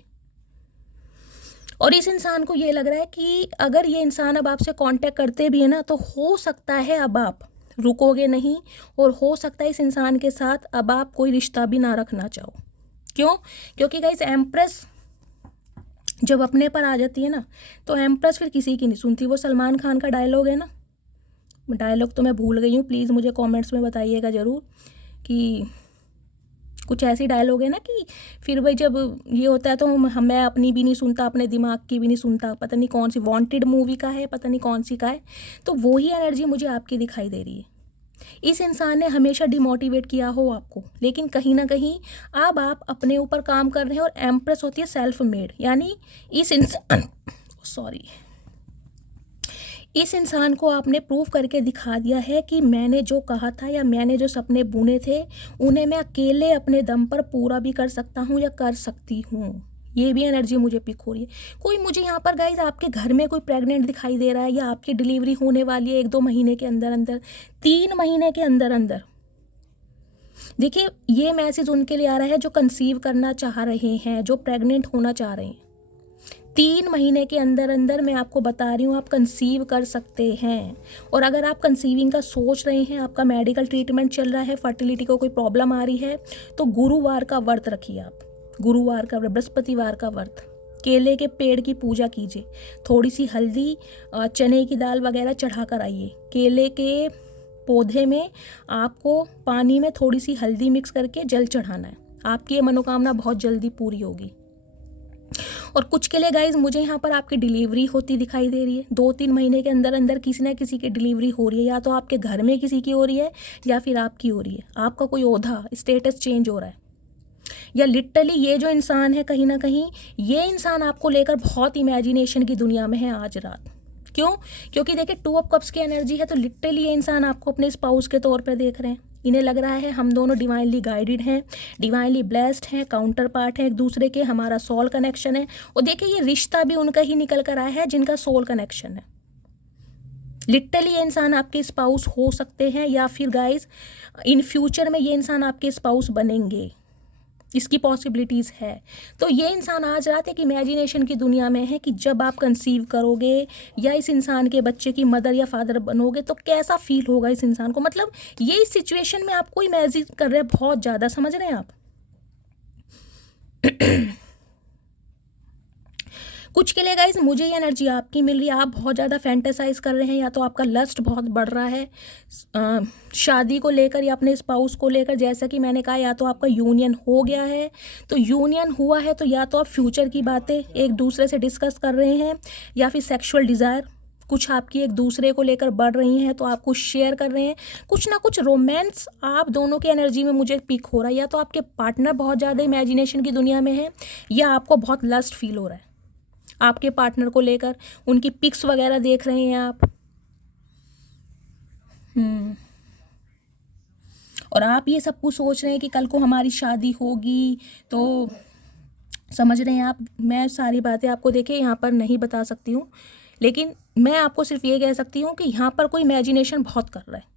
और इस इंसान को ये लग रहा है कि अगर ये इंसान अब आपसे कांटेक्ट करते भी है ना, तो हो सकता है अब आप रुकोगे नहीं, और हो सकता है इस इंसान के साथ अब आप कोई रिश्ता भी ना रखना चाहो। क्यों? क्योंकि गाइस एम्प्रेस जब अपने पर आ जाती है ना, तो एम्प्रेस फिर किसी की नहीं सुनती। वो सलमान खान का डायलॉग है ना, डायलॉग तो मैं भूल गई हूँ, प्लीज़ मुझे कमेंट्स में बताइएगा ज़रूर, कि कुछ ऐसी डायलॉग है ना कि फिर भाई जब ये होता है तो मैं अपनी भी नहीं सुनता, अपने दिमाग की भी नहीं सुनता। पता नहीं कौन सी वांटेड मूवी का है, पता नहीं कौन सी का है। तो वही एनर्जी मुझे आपकी दिखाई दे रही है। इस इंसान ने हमेशा डिमोटिवेट किया हो आपको, लेकिन कहीं ना कहीं अब आप अपने ऊपर काम कर रहे हैं। और एम्प्रेस होती है सेल्फ मेड, यानी इस इंसान सॉरी इस इंसान को आपने प्रूव करके दिखा दिया है कि मैंने जो कहा था या मैंने जो सपने बुने थे उन्हें मैं अकेले अपने दम पर पूरा भी कर सकता हूँ या कर सकती हूँ। ये भी एनर्जी मुझे पिक हो रही है। कोई मुझे यहाँ पर गाइज आपके घर में कोई प्रेग्नेंट दिखाई दे रहा है, या आपकी डिलीवरी होने वाली है 1-2 महीने के अंदर अंदर, 3 महीने के अंदर अंदर। देखिए ये मैसेज उनके लिए आ रहा है जो कंसीव करना चाह रहे हैं, जो प्रेग्नेंट होना चाह रहे हैं। 3 महीने के अंदर अंदर मैं आपको बता रही हूँ आप कंसीव कर सकते हैं। और अगर आप कंसीविंग का सोच रहे हैं, आपका मेडिकल ट्रीटमेंट चल रहा है, फर्टिलिटी को कोई प्रॉब्लम आ रही है, तो गुरुवार का व्रत रखिए आप। गुरुवार का, बृहस्पतिवार का व्रत, केले के पेड़ की पूजा कीजिए, थोड़ी सी हल्दी, चने की दाल वगैरह चढ़ा कर आइए। केले के पौधे में आपको पानी में थोड़ी सी हल्दी मिक्स करके जल चढ़ाना है। आपकी ये मनोकामना बहुत जल्दी पूरी होगी। और कुछ के लिए गाइज मुझे यहाँ पर आपकी डिलीवरी होती दिखाई दे रही है। 2-3 महीने के अंदर अंदर किसी ना किसी की डिलीवरी हो रही है, या तो आपके घर में किसी की हो रही है या फिर आपकी हो रही है। आपका कोई ओहदा, स्टेटस चेंज हो रहा है, या लिटरली ये जो इंसान है कहीं ना कहीं ये इंसान आपको लेकर बहुत इमेजिनेशन की दुनिया में है आज रात। क्यों? क्योंकि देखिए 2 ऑफ कप्स की एनर्जी है, तो लिटरली ये इंसान आपको अपने स्पाउस के तौर पे देख रहे हैं। इन्हें लग रहा है हम दोनों डिवाइनली गाइडेड हैं, डिवाइनली ब्लेस्ड हैं, काउंटर पार्ट हैं एक दूसरे के, हमारा सोल कनेक्शन है। और देखिए ये रिश्ता भी उनका ही निकल कर आया है जिनका सोल कनेक्शन है। लिटरली ये इंसान आपके स्पाउस हो सकते हैं, या फिर गाइज इन फ्यूचर में ये इंसान आपके स्पाउस बनेंगे, इसकी पॉसिबिलिटीज़ है। तो ये इंसान आज रात एक इमेजिनेशन की दुनिया में है कि जब आप कंसीव करोगे या इस इंसान के बच्चे की मदर या फादर बनोगे तो कैसा फील होगा इस इंसान को। मतलब ये इस सिचुएशन में आपको इमेजिन कर रहे हैं बहुत ज़्यादा, समझ रहे हैं आप। कुछ के लिए गाइज मुझे ये एनर्जी आपकी मिल रही है, आप बहुत ज़्यादा फैंटेसाइज कर रहे हैं, या तो आपका लस्ट बहुत बढ़ रहा है शादी को लेकर या अपने स्पाउस को लेकर। जैसा कि मैंने कहा, या तो आपका यूनियन हो गया है, तो यूनियन हुआ है तो या तो आप फ्यूचर की बातें एक दूसरे से डिस्कस कर रहे हैं, या फिर सेक्सुअल डिज़ायर कुछ आपकी एक दूसरे को लेकर बढ़ रही हैं, तो आप कुछ शेयर कर रहे हैं। कुछ ना कुछ रोमांस आप दोनों की एनर्जी में मुझे पिक हो रहा है, या तो आपके पार्टनर बहुत ज़्यादा इमेजिनेशन की दुनिया में है, या आपको बहुत लस्ट फील हो रहा है आपके पार्टनर को लेकर। उनकी पिक्स वगैरह देख रहे हैं आप। और आप ये सब कुछ सोच रहे हैं कि कल को हमारी शादी होगी, तो समझ रहे हैं आप। मैं सारी बातें आपको देखिए यहाँ पर नहीं बता सकती हूँ, लेकिन मैं आपको सिर्फ ये कह सकती हूँ कि यहाँ पर कोई इमेजिनेशन बहुत कर रहा है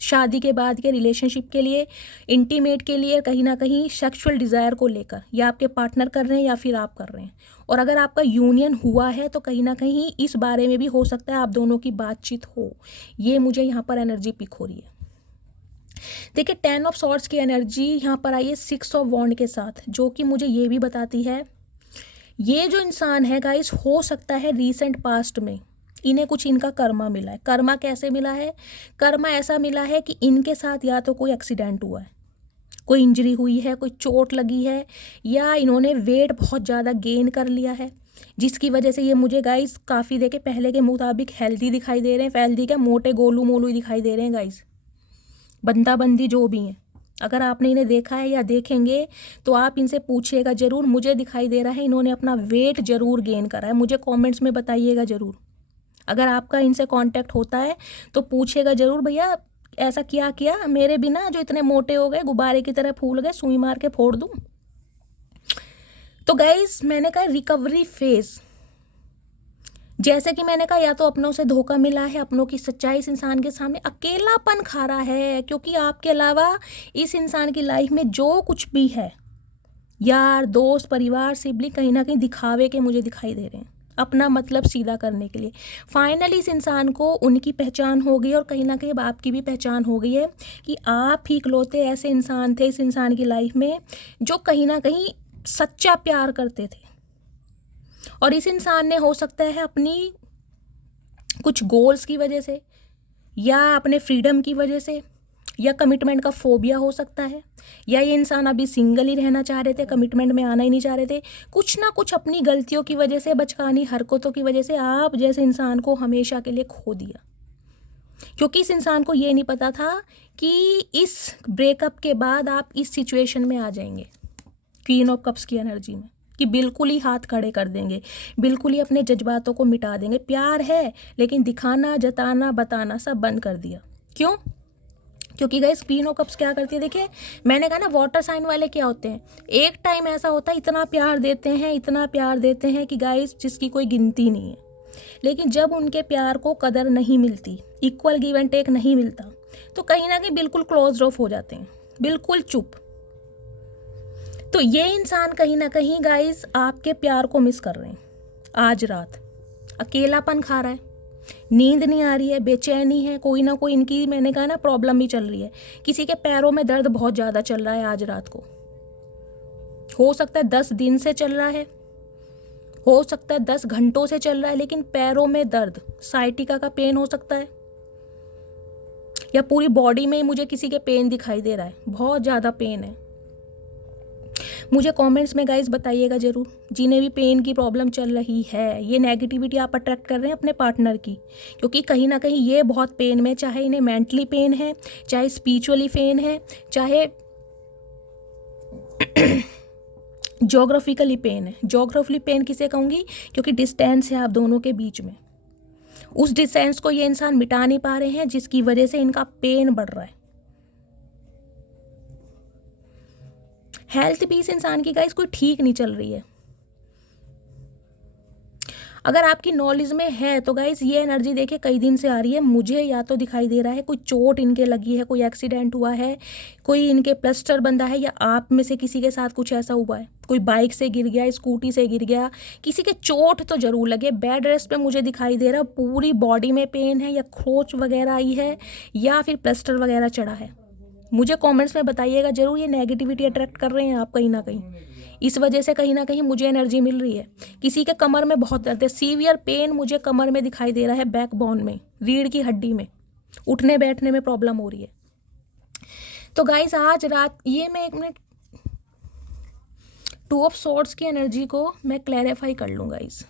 शादी के बाद के रिलेशनशिप के लिए, इंटीमेट के लिए, कहीं ना कहीं सेक्सुअल डिज़ायर को लेकर, या आपके पार्टनर कर रहे हैं या फिर आप कर रहे हैं। और अगर आपका यूनियन हुआ है तो कहीं ना कहीं इस बारे में भी हो सकता है आप दोनों की बातचीत हो। ये मुझे यहाँ पर एनर्जी पिक हो रही है। देखिए 10 ऑफ सॉर्ड्स की एनर्जी यहाँ पर आई है 6 ऑफ वॉन्ड के साथ, जो कि मुझे ये भी बताती है ये जो इंसान है गाइस, हो सकता है रीसेंट पास्ट में इन्हें कुछ इनका कर्मा मिला है। कर्मा कैसे मिला है? कर्मा ऐसा मिला है कि इनके साथ या तो कोई एक्सीडेंट हुआ है, कोई इंजरी हुई है, कोई चोट लगी है, या इन्होंने वेट बहुत ज़्यादा गेन कर लिया है, जिसकी वजह से ये मुझे गाइस काफ़ी देखे पहले के मुताबिक हेल्दी दिखाई दे रहे हैं। हेल्दी क्या, मोटे गोलू मोलू दिखाई दे रहे हैं गाइस, बंदा बंदी जो भी हैं। अगर आपने इन्हें देखा है या देखेंगे तो आप इनसे पूछिएगा ज़रूर। मुझे दिखाई दे रहा है इन्होंने अपना वेट ज़रूर गेन करा है। मुझे कमेंट्स में बताइएगा ज़रूर। अगर आपका इनसे कांटेक्ट होता है तो पूछिएगा ज़रूर, भैया ऐसा क्या किया मेरे बिना जो इतने मोटे हो गए, गुब्बारे की तरह फूल गए, सुई मार के फोड़ दूँ। तो गाइस मैंने कहा रिकवरी फेज़, जैसे कि मैंने कहा या तो अपनों से धोखा मिला है, अपनों की सच्चाई इस इंसान के सामने, अकेलापन खा रहा है, क्योंकि आपके अलावा इस इंसान की लाइफ में जो कुछ भी है, यार दोस्त परिवार सिबलिंग, कहीं ना कहीं दिखावे के मुझे दिखाई दे रहे हैं। अपना मतलब सीधा करने के लिए। फाइनली इस इंसान को उनकी पहचान हो गई और कहीं ना कहीं अब आपकी भी पहचान हो गई है कि आप ही इकलौते ऐसे इंसान थे इस इंसान की लाइफ में जो कहीं ना कहीं सच्चा प्यार करते थे। और इस इंसान ने हो सकता है अपनी कुछ गोल्स की वजह से या अपने फ्रीडम की वजह से या कमिटमेंट का फोबिया हो सकता है, या ये इंसान अभी सिंगल ही रहना चाह रहे थे, कमिटमेंट में आना ही नहीं चाह रहे थे, कुछ ना कुछ अपनी गलतियों की वजह से, बचकानी हरकतों की वजह से आप जैसे इंसान को हमेशा के लिए खो दिया। क्योंकि इस इंसान को ये नहीं पता था कि इस ब्रेकअप के बाद आप इस सिचुएशन में आ जाएंगे क्वीन ऑफ कप्स की एनर्जी में, कि बिल्कुल ही हाथ खड़े कर देंगे, बिल्कुल ही अपने जज्बातों को मिटा देंगे। प्यार है लेकिन दिखाना, जताना, बताना सब बंद कर दिया। क्यों? क्योंकि गाइस क्वीन ऑफ कप्स क्या करती है, देखिए मैंने कहा ना वाटर साइन वाले क्या होते हैं, एक टाइम ऐसा होता है इतना प्यार देते हैं, इतना प्यार देते हैं कि गाइस जिसकी कोई गिनती नहीं है, लेकिन जब उनके प्यार को कदर नहीं मिलती, इक्वल गिव एंड टेक नहीं मिलता, तो कहीं ना कहीं बिल्कुल क्लोज ऑफ हो जाते हैं, बिल्कुल चुप। तो ये इंसान कहीं ना कहीं गाइस आपके प्यार को मिस कर रहे हैं। आज रात अकेलापन खा रहा है, नींद नहीं आ रही है, बेचैनी है, कोई ना कोई इनकी मैंने कहा ना प्रॉब्लम भी चल रही है। किसी के पैरों में दर्द बहुत ज़्यादा चल रहा है आज रात को, हो सकता है 10 दिन से चल रहा है, हो सकता है 10 घंटों से चल रहा है, लेकिन पैरों में दर्द, साइटिका का पेन हो सकता है, या पूरी बॉडी में ही मुझे किसी के पेन दिखाई दे रहा है, बहुत ज़्यादा पेन है। मुझे कमेंट्स में गाइस बताइएगा ज़रूर, जिन्हें भी पेन की प्रॉब्लम चल रही है, ये नेगेटिविटी आप अट्रैक्ट कर रहे हैं अपने पार्टनर की, क्योंकि कहीं ना कहीं ये बहुत पेन में, चाहे इन्हें मेंटली पेन है, चाहे स्पिरिचुअली पेन है, चाहे जोग्राफिकली पेन है। जोग्राफिकली पेन किसे कहूँगी, क्योंकि डिस्टेंस है आप दोनों के बीच में, उस डिस्टेंस को ये इंसान मिटा नहीं पा रहे हैं, जिसकी वजह से इनका पेन बढ़ रहा है। हेल्थ भी इस इंसान की गाइस कोई ठीक नहीं चल रही है। अगर आपकी नॉलेज में है तो गाइस ये एनर्जी देखिए कई दिन से आ रही है मुझे, या तो दिखाई दे रहा है कोई चोट इनके लगी है, कोई एक्सीडेंट हुआ है, कोई इनके प्लास्टर बंधा है, या आप में से किसी के साथ कुछ ऐसा हुआ है, कोई बाइक से गिर गया, स्कूटी से गिर गया, किसी के चोट तो जरूर लगे। बेड रेस्ट पे मुझे दिखाई दे रहा है, पूरी बॉडी में पेन है, या खरोच वगैरह आई है, या फिर प्लास्टर वगैरह चढ़ा है। मुझे कमेंट्स में बताइएगा जरूर, ये नेगेटिविटी अट्रैक्ट कर रहे हैं आप कहीं ना कहीं, इस वजह से कहीं ना कहीं मुझे एनर्जी मिल रही है। किसी के कमर में बहुत दर्द है, सीवियर पेन मुझे कमर में दिखाई दे रहा है, बैक बोन में, रीढ़ की हड्डी में, उठने बैठने में प्रॉब्लम हो रही है। तो गाइस आज रात ये मैं 1 मिनट 2 ऑफ सॉर्ड्स की एनर्जी को मैं क्लैरिफाई कर लूँ guys,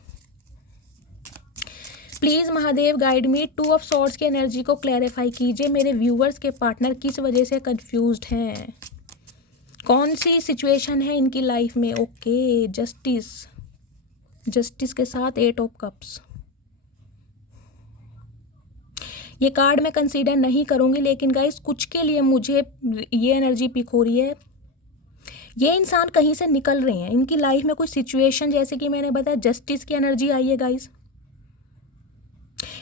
please Mahadev guide me. 2 of swords की एनर्जी को क्लैरिफाई कीजिए, मेरे व्यूअर्स के पार्टनर किस वजह से कंफ्यूज्ड हैं, कौन सी सिचुएशन है इनकी लाइफ में। ओके, जस्टिस, जस्टिस के साथ 8 ऑफ कप्स। ये कार्ड मैं कंसीडर नहीं करूँगी, लेकिन गाइस कुछ के लिए मुझे ये एनर्जी पिक हो रही है, ये इंसान कहीं से निकल रहे हैं, इनकी लाइफ में कोई सिचुएशन, जैसे कि मैंने बताया जस्टिस की एनर्जी आई है गाइस,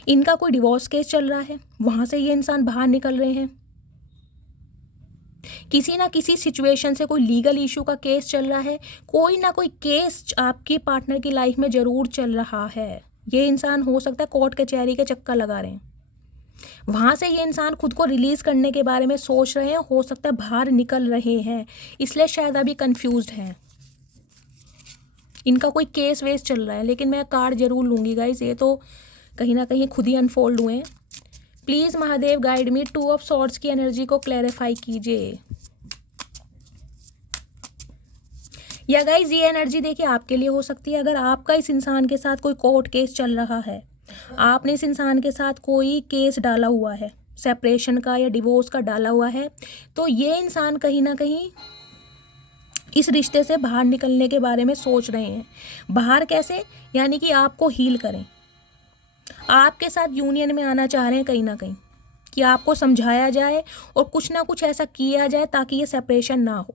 इनका कोई डिवोर्स केस चल रहा है, वहाँ से ये इंसान बाहर निकल रहे हैं, किसी ना किसी सिचुएशन से कोई लीगल इशू का केस चल रहा है, कोई ना कोई केस आपकी पार्टनर की लाइफ में ज़रूर चल रहा है। ये इंसान हो सकता है कोर्ट कचहरी के चक्कर लगा रहे हैं, वहाँ से ये इंसान खुद को रिलीज़ करने के बारे में सोच रहे हैं, हो सकता है बाहर निकल रहे हैं, इसलिए शायद अभी कंफ्यूज्ड हैं, इनका कोई केस वेस चल रहा है। लेकिन मैं कार्ड जरूर लूँगी गाइस, ये तो कहीं ना कहीं खुद ही अनफोल्ड हुए हैं। Please Mahadev guide me, 2 of swords की एनर्जी को क्लैरिफाई कीजिए। या गाइज ये एनर्जी देखिए आपके लिए हो सकती है, अगर आपका इस इंसान के साथ कोई कोर्ट केस चल रहा है, आपने इस इंसान के साथ कोई केस डाला हुआ है, सेपरेशन का या डिवोर्स का डाला हुआ है, तो ये इंसान कहीं ना कहीं इस रिश्ते से बाहर निकलने के बारे में सोच रहे हैं। बाहर कैसे, यानी कि आपको हील करें, आपके साथ यूनियन में आना चाह रहे हैं कहीं ना कहीं, कि आपको समझाया जाए और कुछ ना कुछ ऐसा किया जाए ताकि ये सेपरेशन ना हो।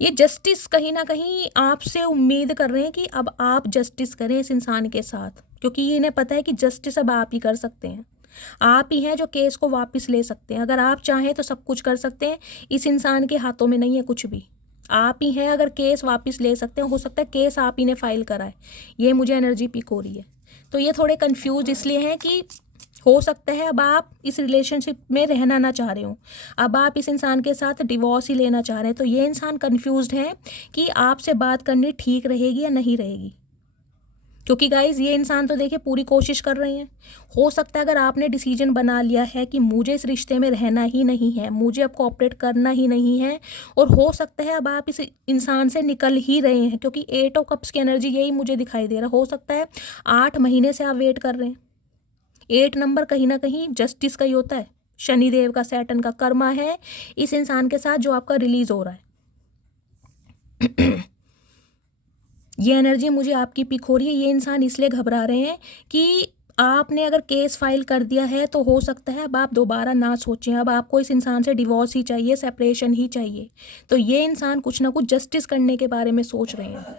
ये जस्टिस कहीं ना कहीं आपसे उम्मीद कर रहे हैं कि अब आप जस्टिस करें इस इंसान के साथ, क्योंकि ये इन्हें पता है कि जस्टिस अब आप ही कर सकते हैं, आप ही हैं जो केस को वापस ले सकते हैं। अगर आप चाहें तो सब कुछ कर सकते हैं, इस इंसान के हाथों में नहीं है कुछ भी, आप ही हैं, अगर केस वापस ले सकते हैं, हो सकता है केस आप ही ने फाइल करा है, ये मुझे एनर्जी पिक हो रही है। तो ये थोड़े कंफ्यूज इसलिए हैं कि हो सकता है अब आप इस रिलेशनशिप में रहना ना चाह रहे हो, अब आप इस इंसान के साथ डिवोर्स ही लेना चाह रहे हैं। तो ये इंसान कंफ्यूज्ड है कि आपसे बात करनी ठीक रहेगी या नहीं रहेगी, क्योंकि गाइज ये इंसान तो देखिए पूरी कोशिश कर रहे हैं। हो सकता है अगर आपने डिसीजन बना लिया है कि मुझे इस रिश्ते में रहना ही नहीं है, मुझे अब कोऑपरेट करना ही नहीं है, और हो सकता है अब आप इस इंसान से निकल ही रहे हैं, क्योंकि 8 ऑफ कप्स की एनर्जी यही मुझे दिखाई दे रहा। हो सकता है 8 महीने से आप वेट कर रहे हैं। 8 नंबर कहीं ना कहीं जस्टिस का ही होता है, शनिदेव का, सैटर्न का कर्मा है इस इंसान के साथ जो आपका रिलीज हो रहा है। ये एनर्जी मुझे आपकी पिक हो रही है। ये इंसान इसलिए घबरा रहे हैं कि आपने अगर केस फाइल कर दिया है तो हो सकता है अब आप दोबारा ना सोचें, अब आपको इस इंसान से डिवोर्स ही चाहिए, सेपरेशन ही चाहिए। तो ये इंसान कुछ ना कुछ जस्टिस करने के बारे में सोच रहे हैं।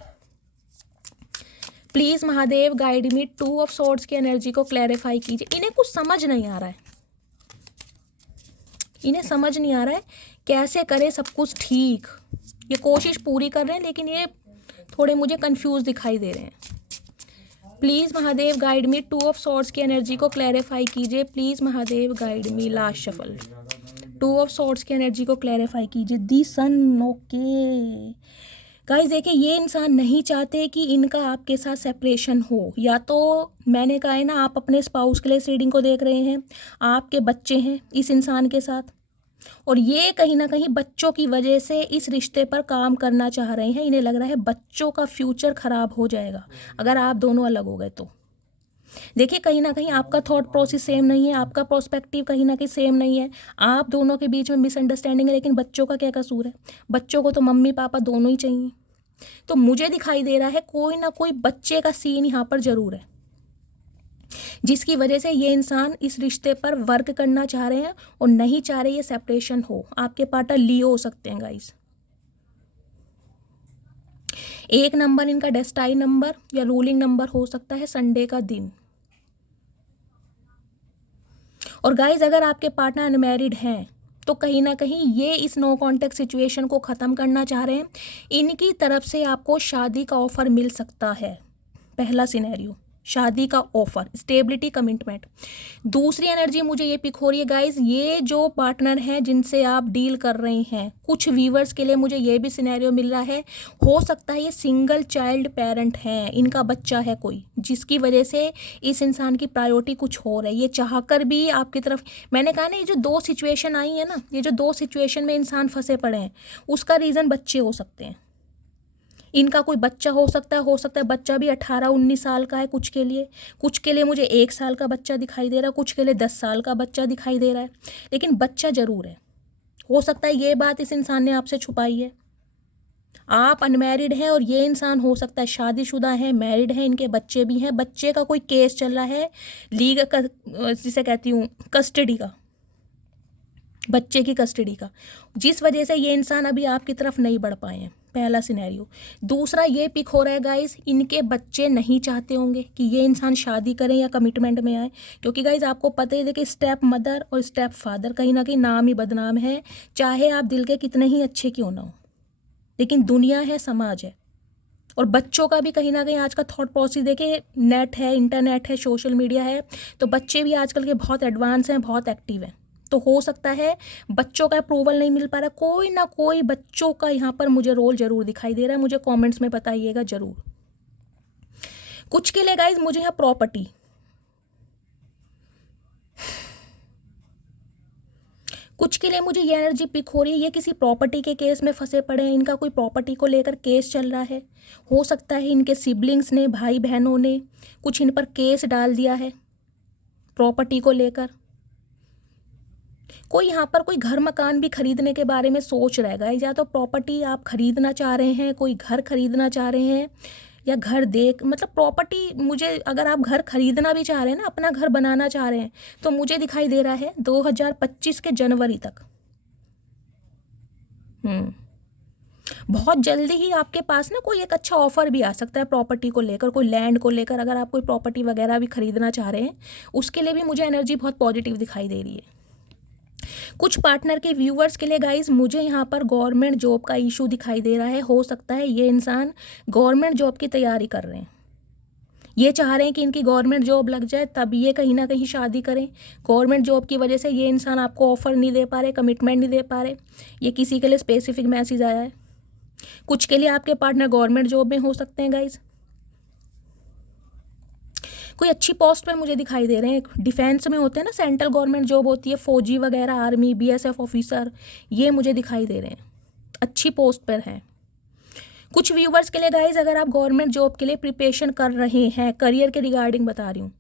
Please Mahadev guide me, 2 of swords की एनर्जी को क्लैरिफाई कीजिए। इन्हें कुछ समझ नहीं आ रहा है, इन्हें समझ नहीं आ रहा है कैसे करें सब कुछ ठीक। ये कोशिश पूरी कर रहे हैं लेकिन ये थोड़े मुझे कंफ्यूज दिखाई दे रहे हैं। Please Mahadev guide me, 2 of swords की एनर्जी को क्लैरिफाई कीजिए। Please Mahadev guide me, last shuffle, 2 of swords की एनर्जी को क्लैरिफाई कीजिए। दी सन, ओके गाइस देखिए ये इंसान नहीं चाहते कि इनका आपके साथ सेपरेशन हो। या तो मैंने कहा है ना, आप अपने स्पाउस के लिए इस रीडिंग को देख रहे हैं, आपके बच्चे हैं इस इंसान के साथ, और ये कहीं ना कहीं बच्चों की वजह से इस रिश्ते पर काम करना चाह रहे हैं। इन्हें लग रहा है बच्चों का फ्यूचर खराब हो जाएगा अगर आप दोनों अलग हो गए तो। देखिए कहीं ना कहीं आपका थॉट प्रोसेस सेम नहीं है, आपका प्रोस्पेक्टिव कहीं ना कहीं सेम नहीं है, आप दोनों के बीच में मिसअंडरस्टैंडिंग है। लेकिन बच्चों का क्या कसूर है? बच्चों को तो मम्मी पापा दोनों ही चाहिए। तो मुझे दिखाई दे रहा है कोई ना कोई बच्चे का सीन यहाँ पर जरूर है, जिसकी वजह से ये इंसान इस रिश्ते पर वर्क करना चाह रहे हैं और नहीं चाह रहे ये सेपरेशन हो। आपके पार्टनर लियो हो सकते हैं गाइस। 1 नंबर इनका डेस्टाइन नंबर या रूलिंग नंबर हो सकता है, संडे का दिन। और गाइस अगर आपके पार्टनर अनमैरिड हैं तो कहीं ना कहीं ये इस नो कॉन्टेक्ट सिचुएशन को ख़त्म करना चाह रहे हैं। इनकी तरफ से आपको शादी का ऑफर मिल सकता है। पहला सिनेरियो शादी का ऑफर, स्टेबिलिटी, कमिटमेंट। दूसरी एनर्जी मुझे ये पिक हो रही है गाइज, ये जो पार्टनर हैं जिनसे आप डील कर रहे हैं, कुछ व्यूवर्स के लिए मुझे ये भी सिनेरियो मिल रहा है, हो सकता है ये सिंगल चाइल्ड पेरेंट हैं, इनका बच्चा है कोई, जिसकी वजह से इस इंसान की प्रायोरिटी कुछ और है। ये चाहकर भी आपकी तरफ, मैंने कहा ना ये जो 2 सिचुएशन आई है ना, ये जो 2 सिचुएशन में इंसान फंसे पड़े हैं, उसका रीज़न बच्चे हो सकते हैं। इनका कोई बच्चा हो सकता है बच्चा भी 18-19 साल का है कुछ के लिए मुझे 1 साल का बच्चा दिखाई दे रहा है, कुछ के लिए 10 साल का बच्चा दिखाई दे रहा है, लेकिन बच्चा ज़रूर है। हो सकता है ये बात इस इंसान ने आपसे छुपाई है। आप अनमैरिड हैं और ये इंसान हो सकता है शादीशुदा है, मैरिड है, इनके बच्चे भी हैं, बच्चे का कोई केस चल रहा है, लीगल जिसे कहती हूँ कस्टडी का, बच्चे की कस्टडी का, जिस वजह से ये इंसान अभी आपकी तरफ नहीं बढ़ पाए हैं। पहला सिनेरियो। दूसरा ये पिक हो रहा है गाइस, इनके बच्चे नहीं चाहते होंगे कि ये इंसान शादी करें या कमिटमेंट में आए, क्योंकि गाइस आपको पता ही है कि स्टेप मदर और स्टेप फादर कहीं ना कहीं नाम ही बदनाम है, चाहे आप दिल के कितने ही अच्छे क्यों ना हो, लेकिन दुनिया है, समाज है। और बच्चों का भी कहीं ना कहीं आज का थॉट प्रोसेस देखिए, नेट है, इंटरनेट है, सोशल मीडिया है, तो बच्चे भी आजकल के बहुत एडवांस हैं, बहुत एक्टिव हैं। तो हो सकता है बच्चों का अप्रूवल नहीं मिल पा रहा, कोई ना कोई बच्चों का यहाँ पर मुझे रोल जरूर दिखाई दे रहा है। मुझे कमेंट्स में बताइएगा जरूर। कुछ के लिए गाइज मुझे यहाँ प्रॉपर्टी, कुछ के लिए मुझे ये एनर्जी पिक हो रही है, ये किसी प्रॉपर्टी के केस में फंसे पड़े हैं, इनका कोई प्रॉपर्टी को लेकर केस चल रहा है। हो सकता है इनके सिबलिंग्स ने, भाई बहनों ने कुछ इन पर केस डाल दिया है प्रॉपर्टी को लेकर। कोई यहाँ पर कोई घर मकान भी खरीदने के बारे में सोच रहेगा, या तो प्रॉपर्टी आप खरीदना चाह रहे हैं, कोई घर खरीदना चाह रहे हैं, या घर देख, मतलब प्रॉपर्टी मुझे, अगर आप घर खरीदना भी चाह रहे हैं ना, अपना घर बनाना चाह रहे हैं, तो मुझे दिखाई दे रहा है 2025 के जनवरी तक। बहुत जल्दी ही आपके पास ना कोई एक अच्छा ऑफर भी आ सकता है प्रॉपर्टी को लेकर, कोई लैंड को लेकर। अगर आप कोई प्रॉपर्टी वगैरह भी खरीदना चाह रहे हैं, उसके लिए भी मुझे एनर्जी बहुत पॉजिटिव दिखाई दे रही है। कुछ पार्टनर के व्यूअर्स के लिए गाइज मुझे यहाँ पर गवर्नमेंट जॉब का इशू दिखाई दे रहा है। हो सकता है ये इंसान गवर्नमेंट जॉब की तैयारी कर रहे हैं, ये चाह रहे हैं कि इनकी गवर्नमेंट जॉब लग जाए तब ये कहीं ना कहीं शादी करें। गवर्नमेंट जॉब की वजह से ये इंसान आपको ऑफर नहीं दे पा रहे, कमिटमेंट नहीं दे पा रहे। ये किसी के लिए स्पेसिफिक मैसेज आया है। कुछ के लिए आपके पार्टनर गवर्नमेंट जॉब में हो सकते हैं गाइज, कोई अच्छी पोस्ट पे मुझे दिखाई दे रहे हैं। डिफेंस में होते हैं ना, सेंट्रल गवर्नमेंट जॉब होती है, फौजी वगैरह, आर्मी, बीएसएफ ऑफिसर, ये मुझे दिखाई दे रहे हैं, अच्छी पोस्ट पर हैं। कुछ व्यूवर्स के लिए गाइज अगर आप गवर्नमेंट जॉब के लिए प्रिपरेशन कर रहे हैं, करियर के रिगार्डिंग बता रही हूँ,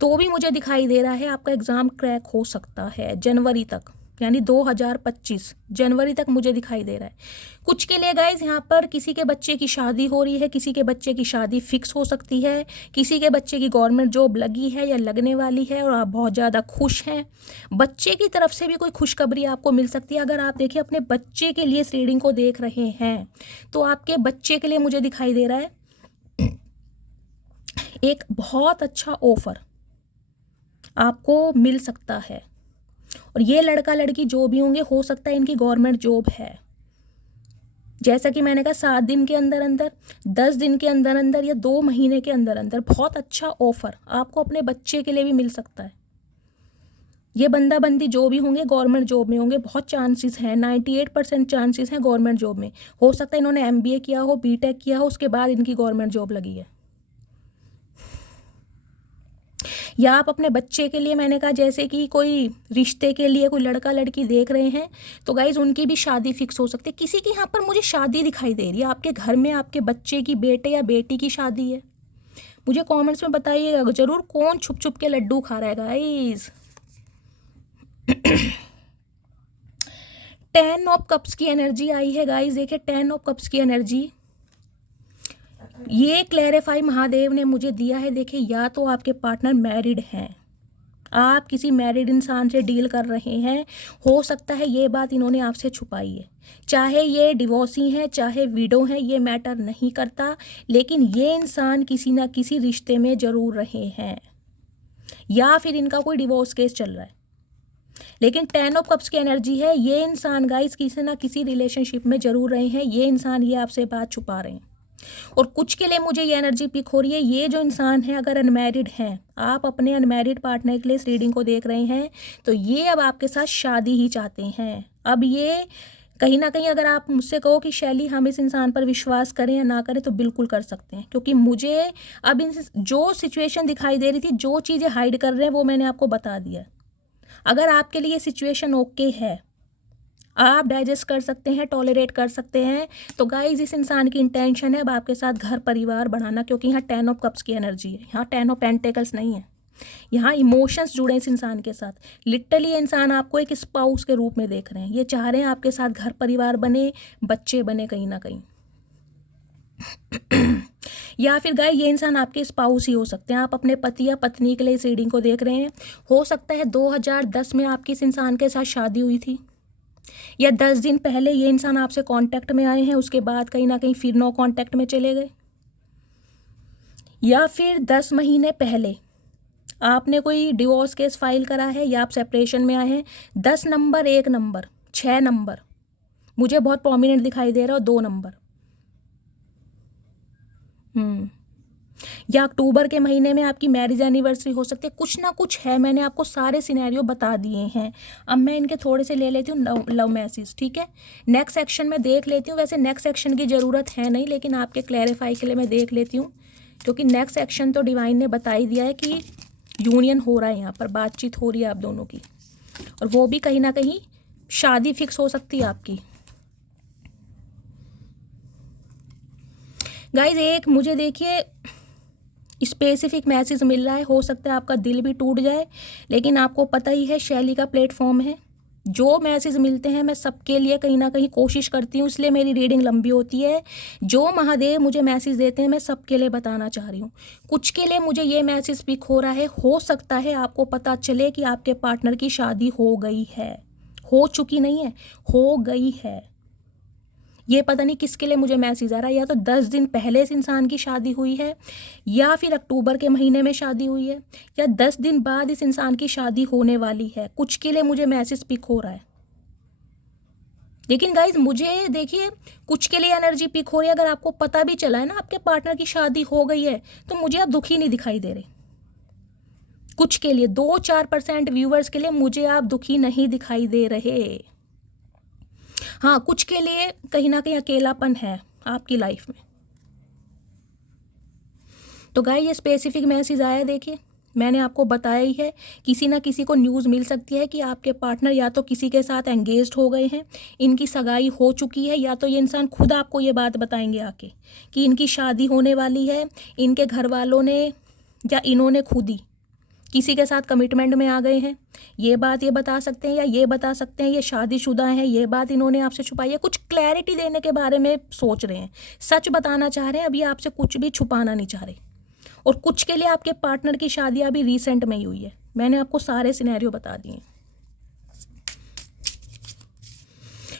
तो भी मुझे दिखाई दे रहा है आपका एग्ज़ाम क्रैक हो सकता है जनवरी तक, यानी 2025 जनवरी तक मुझे दिखाई दे रहा है। कुछ के लिए गाइज यहाँ पर किसी के बच्चे की शादी हो रही है, किसी के बच्चे की शादी फिक्स हो सकती है, किसी के बच्चे की गवर्नमेंट जॉब लगी है या लगने वाली है और आप बहुत ज़्यादा खुश हैं। बच्चे की तरफ से भी कोई खुशखबरी आपको मिल सकती है। अगर आप देखिए अपने बच्चे के लिए इस रीडिंग को देख रहे हैं तो आपके बच्चे के लिए मुझे दिखाई दे रहा है एक बहुत अच्छा ऑफर आपको मिल सकता है। और ये लड़का लड़की जो भी होंगे, हो सकता है इनकी गवर्नमेंट जॉब है। जैसा कि मैंने कहा 7 दिन के अंदर अंदर, 10 दिन के अंदर अंदर या 2 महीने के अंदर अंदर बहुत अच्छा ऑफर आपको अपने बच्चे के लिए भी मिल सकता है। ये बंदा बंदी जो भी होंगे गवर्नमेंट जॉब में होंगे, बहुत चांसेस हैं, 98% चांसेस हैं गवर्नमेंट जॉब में। हो सकता है इन्होंने MBA किया हो, BTech किया हो, उसके बाद इनकी गवर्नमेंट जॉब लगी है। या आप अपने बच्चे के लिए, मैंने कहा जैसे कि कोई रिश्ते के लिए कोई लड़का लड़की देख रहे हैं तो गाइज उनकी भी शादी फिक्स हो सकती है। किसी की यहाँ पर मुझे शादी दिखाई दे रही है, आपके घर में आपके बच्चे की, बेटे या बेटी की शादी है। मुझे कमेंट्स में बताइएगा जरूर कौन छुप छुप के लड्डू खा रहा है गाइज। 10 ऑफ कप्स की एनर्जी आई है गाइज। देखिए 10 ऑफ कप्स की एनर्जी, ये क्लैरिफाई महादेव ने मुझे दिया है। देखिए या तो आपके पार्टनर मैरिड हैं, आप किसी मैरिड इंसान से डील कर रहे हैं, हो सकता है ये बात इन्होंने आपसे छुपाई है। चाहे ये डिवोर्सी हैं, चाहे विडो हैं, ये मैटर नहीं करता, लेकिन ये इंसान किसी ना किसी रिश्ते में ज़रूर रहे हैं या फिर इनका कोई डिवोर्स केस चल रहा है। लेकिन 10 ऑफ कप्स की एनर्जी है, ये इंसान गाइस किसी ना किसी रिलेशनशिप में ज़रूर रहे हैं। ये इंसान ये आपसे बात छुपा रहे हैं। और कुछ के लिए मुझे ये एनर्जी पिक हो रही है, ये जो इंसान है अगर अनमैरिड हैं, आप अपने अनमैरिड पार्टनर के लिए इस रीडिंग को देख रहे हैं तो ये अब आपके साथ शादी ही चाहते हैं। अब ये कहीं ना कहीं अगर आप मुझसे कहो कि शैली हम इस इंसान पर विश्वास करें या ना करें तो बिल्कुल कर सकते हैं, क्योंकि मुझे अब इन जो सिचुएशन दिखाई दे रही थी, जो चीज़ें हाइड कर रहे हैं वो मैंने आपको बता दिया। अगर आपके लिए सिचुएशन ओके है, आप डाइजेस्ट कर सकते हैं, टॉलरेट कर सकते हैं, तो गाइज इस इंसान की इंटेंशन है अब आपके साथ घर परिवार बढ़ाना, क्योंकि यहाँ 10 ऑफ कप्स की एनर्जी है, यहाँ 10 ऑफ पेंटेकल्स नहीं है। यहाँ इमोशंस जुड़े हैं इस इंसान के साथ। लिटरली ये इंसान आपको एक स्पाउस के रूप में देख रहे हैं। ये चाह रहे हैं आपके साथ घर परिवार बने, बच्चे बने कहीं ना कहीं। या फिर गाय ये इंसान आपके स्पाउस ही हो सकते हैं। आप अपने पति या पत्नी के लिए इस रीडिंग को देख रहे हैं। हो सकता है 2010 में आपकी इस इंसान के साथ शादी हुई थी, या 10 दिन पहले ये इंसान आपसे कांटेक्ट में आए हैं, उसके बाद कहीं ना कहीं फिर नो कांटेक्ट में चले गए, या फिर 10 महीने पहले आपने कोई डिवोर्स केस फाइल करा है या आप सेपरेशन में आए हैं। 10 नंबर, 1 नंबर, 6 नंबर मुझे बहुत प्रोमिनेंट दिखाई दे रहा है, और 2 नंबर। या अक्टूबर के महीने में आपकी मैरिज एनिवर्सरी हो सकती है। कुछ ना कुछ है, मैंने आपको सारे सिनेरियो बता दिए हैं। अब मैं इनके थोड़े से ले लेती हूँ लव मैसेज, ठीक है। नेक्स्ट सेक्शन में देख लेती हूँ। वैसे नेक्स्ट सेक्शन की ज़रूरत है नहीं, लेकिन आपके क्लैरिफाई के लिए मैं देख लेती हूँ, क्योंकि नेक्स्ट सेक्शन तो डिवाइन ने बता ही दिया है कि यूनियन हो रहा है, यहाँ पर बातचीत हो रही है आप दोनों की, और वो भी कहीं ना कहीं शादी फिक्स हो सकती है आपकी। गाइज एक मुझे देखिए स्पेसिफिक मैसेज मिल रहा है। हो सकता है आपका दिल भी टूट जाए, लेकिन आपको पता ही है शैली का प्लेटफॉर्म है, जो मैसेज मिलते हैं मैं सबके लिए कहीं ना कहीं कोशिश करती हूँ, इसलिए मेरी रीडिंग लंबी होती है। जो महादेव मुझे मैसेज देते हैं मैं सबके लिए बताना चाह रही हूँ। कुछ के लिए मुझे ये मैसेज पिक हो रहा है, हो सकता है आपको पता चले कि आपके पार्टनर की शादी हो गई है, हो चुकी नहीं है, हो गई है। ये पता नहीं किसके लिए मुझे मैसेज आ रहा है, या तो 10 दिन पहले इस इंसान की शादी हुई है, या फिर अक्टूबर के महीने में शादी हुई है, या 10 दिन बाद इस इंसान की शादी होने वाली है। कुछ के लिए मुझे मैसेज पिक हो रहा है। लेकिन गाइज मुझे देखिए, कुछ के लिए एनर्जी पिक हो रही है। अगर आपको पता भी चला है ना आपके पार्टनर की शादी हो गई है, तो मुझे आप दुखी नहीं दिखाई दे रहे। कुछ के लिए 2-4% व्यूवर्स के लिए मुझे आप दुखी नहीं दिखाई दे रहे। हाँ, कुछ के लिए कहीं ना कहीं अकेलापन है आपकी लाइफ में। तो गाइस ये स्पेसिफिक मैसेज आया, देखिए मैंने आपको बताया ही है, किसी ना किसी को न्यूज़ मिल सकती है कि आपके पार्टनर या तो किसी के साथ एंगेज्ड हो गए हैं, इनकी सगाई हो चुकी है, या तो ये इंसान खुद आपको ये बात बताएंगे आके कि इनकी शादी होने वाली है। इनके घर वालों ने या इन्होंने खुद ही किसी के साथ कमिटमेंट में आ गए हैं, ये बात ये बता सकते हैं, या ये बता सकते हैं ये शादीशुदा हैं, ये बात इन्होंने आपसे छुपाई है। कुछ क्लैरिटी देने के बारे में सोच रहे हैं, सच बताना चाह रहे हैं, अभी आपसे कुछ भी छुपाना नहीं चाह रहे। और कुछ के लिए आपके पार्टनर की शादी अभी रिसेंट में ही हुई है। मैंने आपको सारे सिनेरियो बता दिए।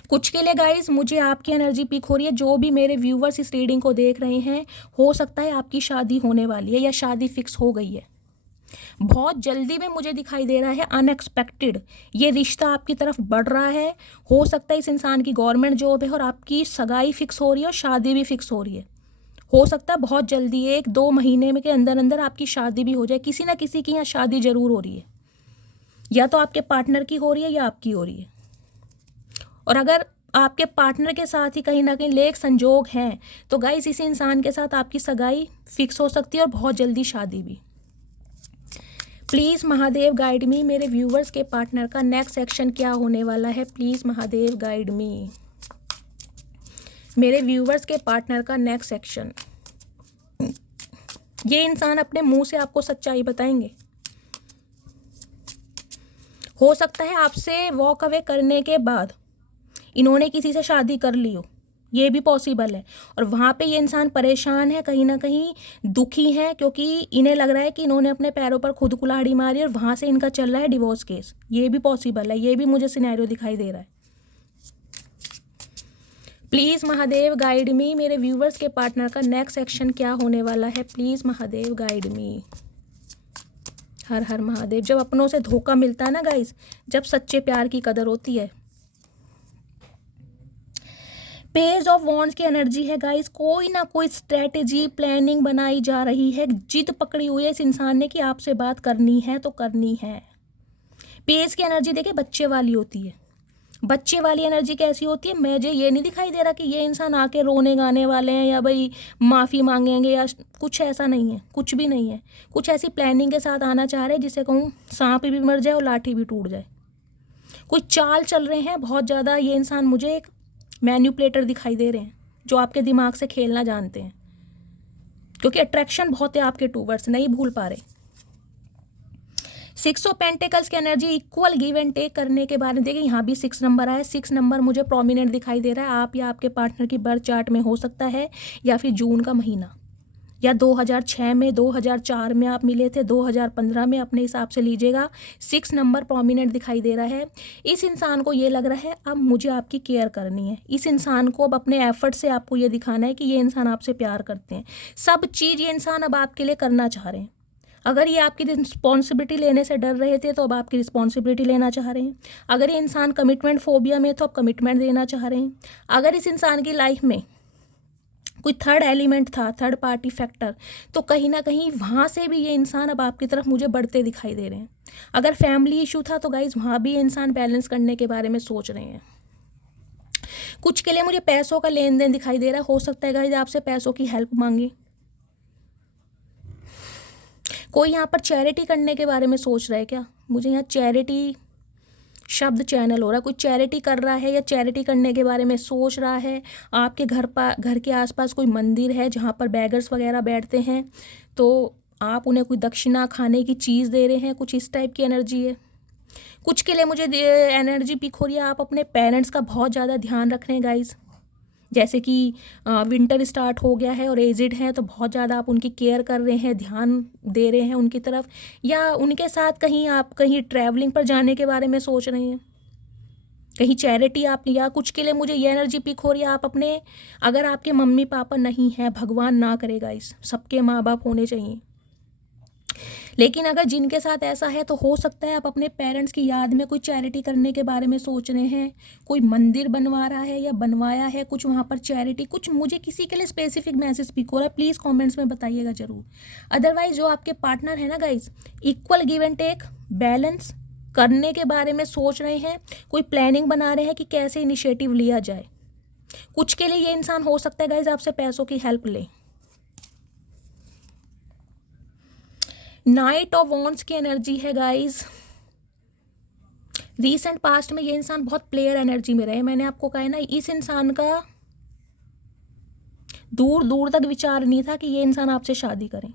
कुछ के लिए गाइज मुझे आपकी एनर्जी पिक हो रही है। जो भी मेरे व्यूवर्स इस रीडिंग को देख रहे हैं, हो सकता है आपकी शादी होने वाली है या शादी फिक्स हो गई है। बहुत जल्दी में मुझे दिखाई दे रहा है, अनएक्सपेक्टेड ये रिश्ता आपकी तरफ बढ़ रहा है। हो सकता है इस इंसान की गवर्नमेंट जॉब है और आपकी सगाई फिक्स हो रही है और शादी भी फिक्स हो रही है। हो सकता है बहुत जल्दी 1-2 महीने में के अंदर अंदर आपकी शादी भी हो जाए। किसी ना किसी की यहाँ शादी जरूर हो रही है, या तो आपके पार्टनर की हो रही है या आपकी हो रही है। और अगर आपके पार्टनर के साथ ही कहीं ना कहीं लेख संजोग हैं, तो गाइस इसी इंसान के साथ आपकी सगाई फिक्स हो सकती है और बहुत जल्दी शादी भी। प्लीज़ महादेव गाइड मी, मेरे व्यूवर्स के पार्टनर का नेक्स्ट एक्शन क्या होने वाला है। प्लीज़ महादेव गाइड मी, मेरे व्यूवर्स के पार्टनर का नेक्स्ट एक्शन। ये इंसान अपने मुंह से आपको सच्चाई बताएंगे। हो सकता है आपसे वॉक अवे करने के बाद इन्होंने किसी से शादी कर ली हो, ये भी पॉसिबल है। और वहाँ पे ये इंसान परेशान है, कहीं ना कहीं दुखी है, क्योंकि इन्हें लग रहा है कि इन्होंने अपने पैरों पर खुद कुल्हाड़ी मारी और वहाँ से इनका चल रहा है डिवोर्स केस। ये भी पॉसिबल है, ये भी मुझे सिनेरियो दिखाई दे रहा है। प्लीज़ महादेव गाइड मी, मेरे व्यूवर्स के पार्टनर का नेक्स्ट एक्शन क्या होने वाला है। Please Mahadev guide me. हर हर महादेव। जब अपनों से धोखा मिलता है ना गाइस, जब सच्चे प्यार की कदर होती है। पेज ऑफ वॉन्ड्स की एनर्जी है गाइस, कोई ना कोई स्ट्रेटेजी प्लानिंग बनाई जा रही है। जिद पकड़ी हुई है इस इंसान ने कि आपसे बात करनी है तो करनी है। पेज की एनर्जी देखिए बच्चे वाली होती है। बच्चे वाली एनर्जी कैसी होती है, मुझे ये नहीं दिखाई दे रहा कि ये इंसान आके रोने गाने वाले हैं या भाई माफ़ी मांगेंगे या कुछ ऐसा नहीं है, कुछ भी नहीं है। कुछ ऐसी प्लानिंग के साथ आना चाह रहे हैं जिसे कहूँ सांप भी मर जाए और लाठी भी टूट जाए। कोई चाल चल रहे हैं बहुत ज़्यादा। ये इंसान मुझे एक मैन्युपुलेटर दिखाई दे रहे हैं जो आपके दिमाग से खेलना जानते हैं, क्योंकि अट्रैक्शन बहुत है आपके टूवर्ड्स, नहीं भूल पा रहे। 6 ऑफ पेंटिकल्स की energy equal give and take करने के बारे में देखिए, यहाँ भी 6 नंबर आया। 6 नंबर मुझे प्रोमिनेंट दिखाई दे रहा है। आप या आपके पार्टनर की बर्थ चार्ट में हो सकता है, या फिर जून का महीना, या 2006 में, 2004 में आप मिले थे, 2015 में, अपने हिसाब से लीजिएगा। 6 नंबर प्रोमिनेंट दिखाई दे रहा है। इस इंसान को ये लग रहा है अब मुझे आपकी केयर करनी है। इस इंसान को अब अपने एफर्ट से आपको ये दिखाना है कि ये इंसान आपसे प्यार करते हैं। सब चीज़ ये इंसान अब आपके लिए करना चाह रहे हैं। अगर ये आपकी रिस्पॉन्सिबिलिटी लेने से डर रहे थे तो अब आपकी रिस्पॉन्सिबिलिटी लेना चाह रहे हैं। अगर ये इंसान कमिटमेंट फोबिया में तो अब कमिटमेंट देना चाह रहे हैं। अगर इस इंसान की लाइफ में कोई थर्ड एलिमेंट था, थर्ड पार्टी फैक्टर, तो कहीं ना कहीं वहाँ से भी ये इंसान अब आपकी तरफ मुझे बढ़ते दिखाई दे रहे हैं। अगर फैमिली इशू था तो गाइज वहाँ भी ये इंसान बैलेंस करने के बारे में सोच रहे हैं। कुछ के लिए मुझे पैसों का लेन देन दिखाई दे रहा है। हो सकता है गाइज आपसे पैसों की हेल्प मांगे। कोई यहाँ पर चैरिटी करने के बारे में सोच रहा है क्या? मुझे यहाँ चैरिटी शब्द चैनल हो रहा है। कोई चैरिटी कर रहा है या चैरिटी करने के बारे में सोच रहा है। आपके घर के आसपास कोई मंदिर है जहाँ पर बैगर्स वगैरह बैठते हैं, तो आप उन्हें कोई दक्षिणा खाने की चीज़ दे रहे हैं, कुछ इस टाइप की एनर्जी है। कुछ के लिए मुझे एनर्जी पिक हो रही है, आप अपने पेरेंट्स का बहुत ज़्यादा ध्यान रख रहे हैं गाइज। जैसे कि विंटर स्टार्ट हो गया है और एजिड हैं, तो बहुत ज़्यादा आप उनकी केयर कर रहे हैं, ध्यान दे रहे हैं उनकी तरफ, या उनके साथ कहीं आप कहीं ट्रैवलिंग पर जाने के बारे में सोच रहे हैं। कहीं चैरिटी आप, या कुछ के लिए मुझे ये एनर्जी पिक हो रही है, आप अपने, अगर आपके मम्मी पापा नहीं हैं, भगवान ना करेगा, इस सबके माँ बाप होने चाहिए, लेकिन अगर जिनके साथ ऐसा है तो हो सकता है आप अपने पेरेंट्स की याद में कोई चैरिटी करने के बारे में सोच रहे हैं, कोई मंदिर बनवा रहा है या बनवाया है कुछ वहाँ पर चैरिटी, कुछ मुझे किसी के लिए स्पेसिफिक मैसेज पिक हो रहा है, प्लीज़ कमेंट्स में बताइएगा ज़रूर। अदरवाइज जो आपके पार्टनर है ना guys, equal give and take, balance करने के बारे में सोच रहे हैं, कोई प्लानिंग बना रहे हैं कि कैसे इनिशिएटिव लिया जाए। कुछ के लिए ये इंसान हो सकता है गाइज आपसे पैसों की हेल्प ले। नाइट ऑफ वॉन्ड्स की एनर्जी है गाइज। रीसेंट पास्ट में ये इंसान बहुत प्लेयर एनर्जी में रहे, मैंने आपको कहा है ना, इस इंसान का दूर दूर तक विचार नहीं था कि ये इंसान आपसे शादी करें।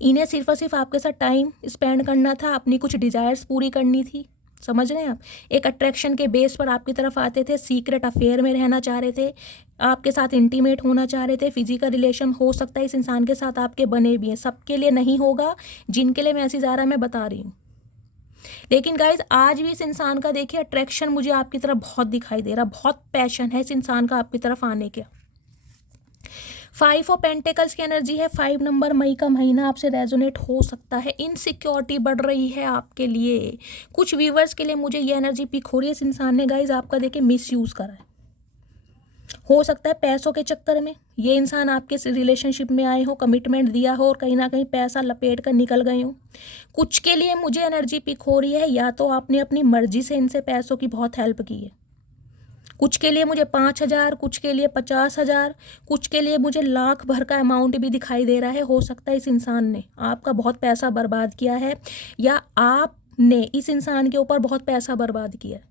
इन्हें सिर्फ और सिर्फ आपके साथ टाइम स्पेंड करना था, अपनी कुछ डिजायर्स पूरी करनी थी, समझ रहे हैं आप। एक अट्रैक्शन के बेस पर आपकी तरफ आते थे, सीक्रेट अफेयर में रहना चाह रहे थे, आपके साथ इंटीमेट होना चाह रहे थे, फिजिकल रिलेशन हो सकता है इस इंसान के साथ आपके बने भी हैं, सबके लिए नहीं होगा, जिनके लिए मैसेज आ रहा है मैं बता रही हूँ। लेकिन गाइज आज भी इस इंसान का देखिए अट्रैक्शन मुझे आपकी तरफ बहुत दिखाई दे रहा, बहुत पैशन है इस इंसान का आपकी तरफ आने का। 5 ऑफ पेंटिकल्स की एनर्जी है। 5 नंबर, मई का महीना आपसे रेजोनेट हो सकता है, इनसिक्योरिटी बढ़ रही है आपके लिए। कुछ व्यूवर्स के लिए मुझे ये एनर्जी पिक हो रही है, इस इंसान ने गाइज आपका देखिए मिसयूज करा है, हो सकता है पैसों के चक्कर में ये इंसान आपके रिलेशनशिप में आए हो, कमिटमेंट दिया हो और कहीं ना कहीं पैसा लपेट कर निकल गए हो। कुछ के लिए मुझे एनर्जी पिक हो रही है, या तो आपने अपनी मर्जी से इनसे पैसों की बहुत हेल्प की है, कुछ के लिए मुझे 5,000, कुछ के लिए 50,000, कुछ के लिए मुझे लाख भर का अमाउंट भी दिखाई दे रहा है। हो सकता है इस इंसान ने आपका बहुत पैसा बर्बाद किया है, या आपने इस इंसान के ऊपर बहुत पैसा बर्बाद किया है।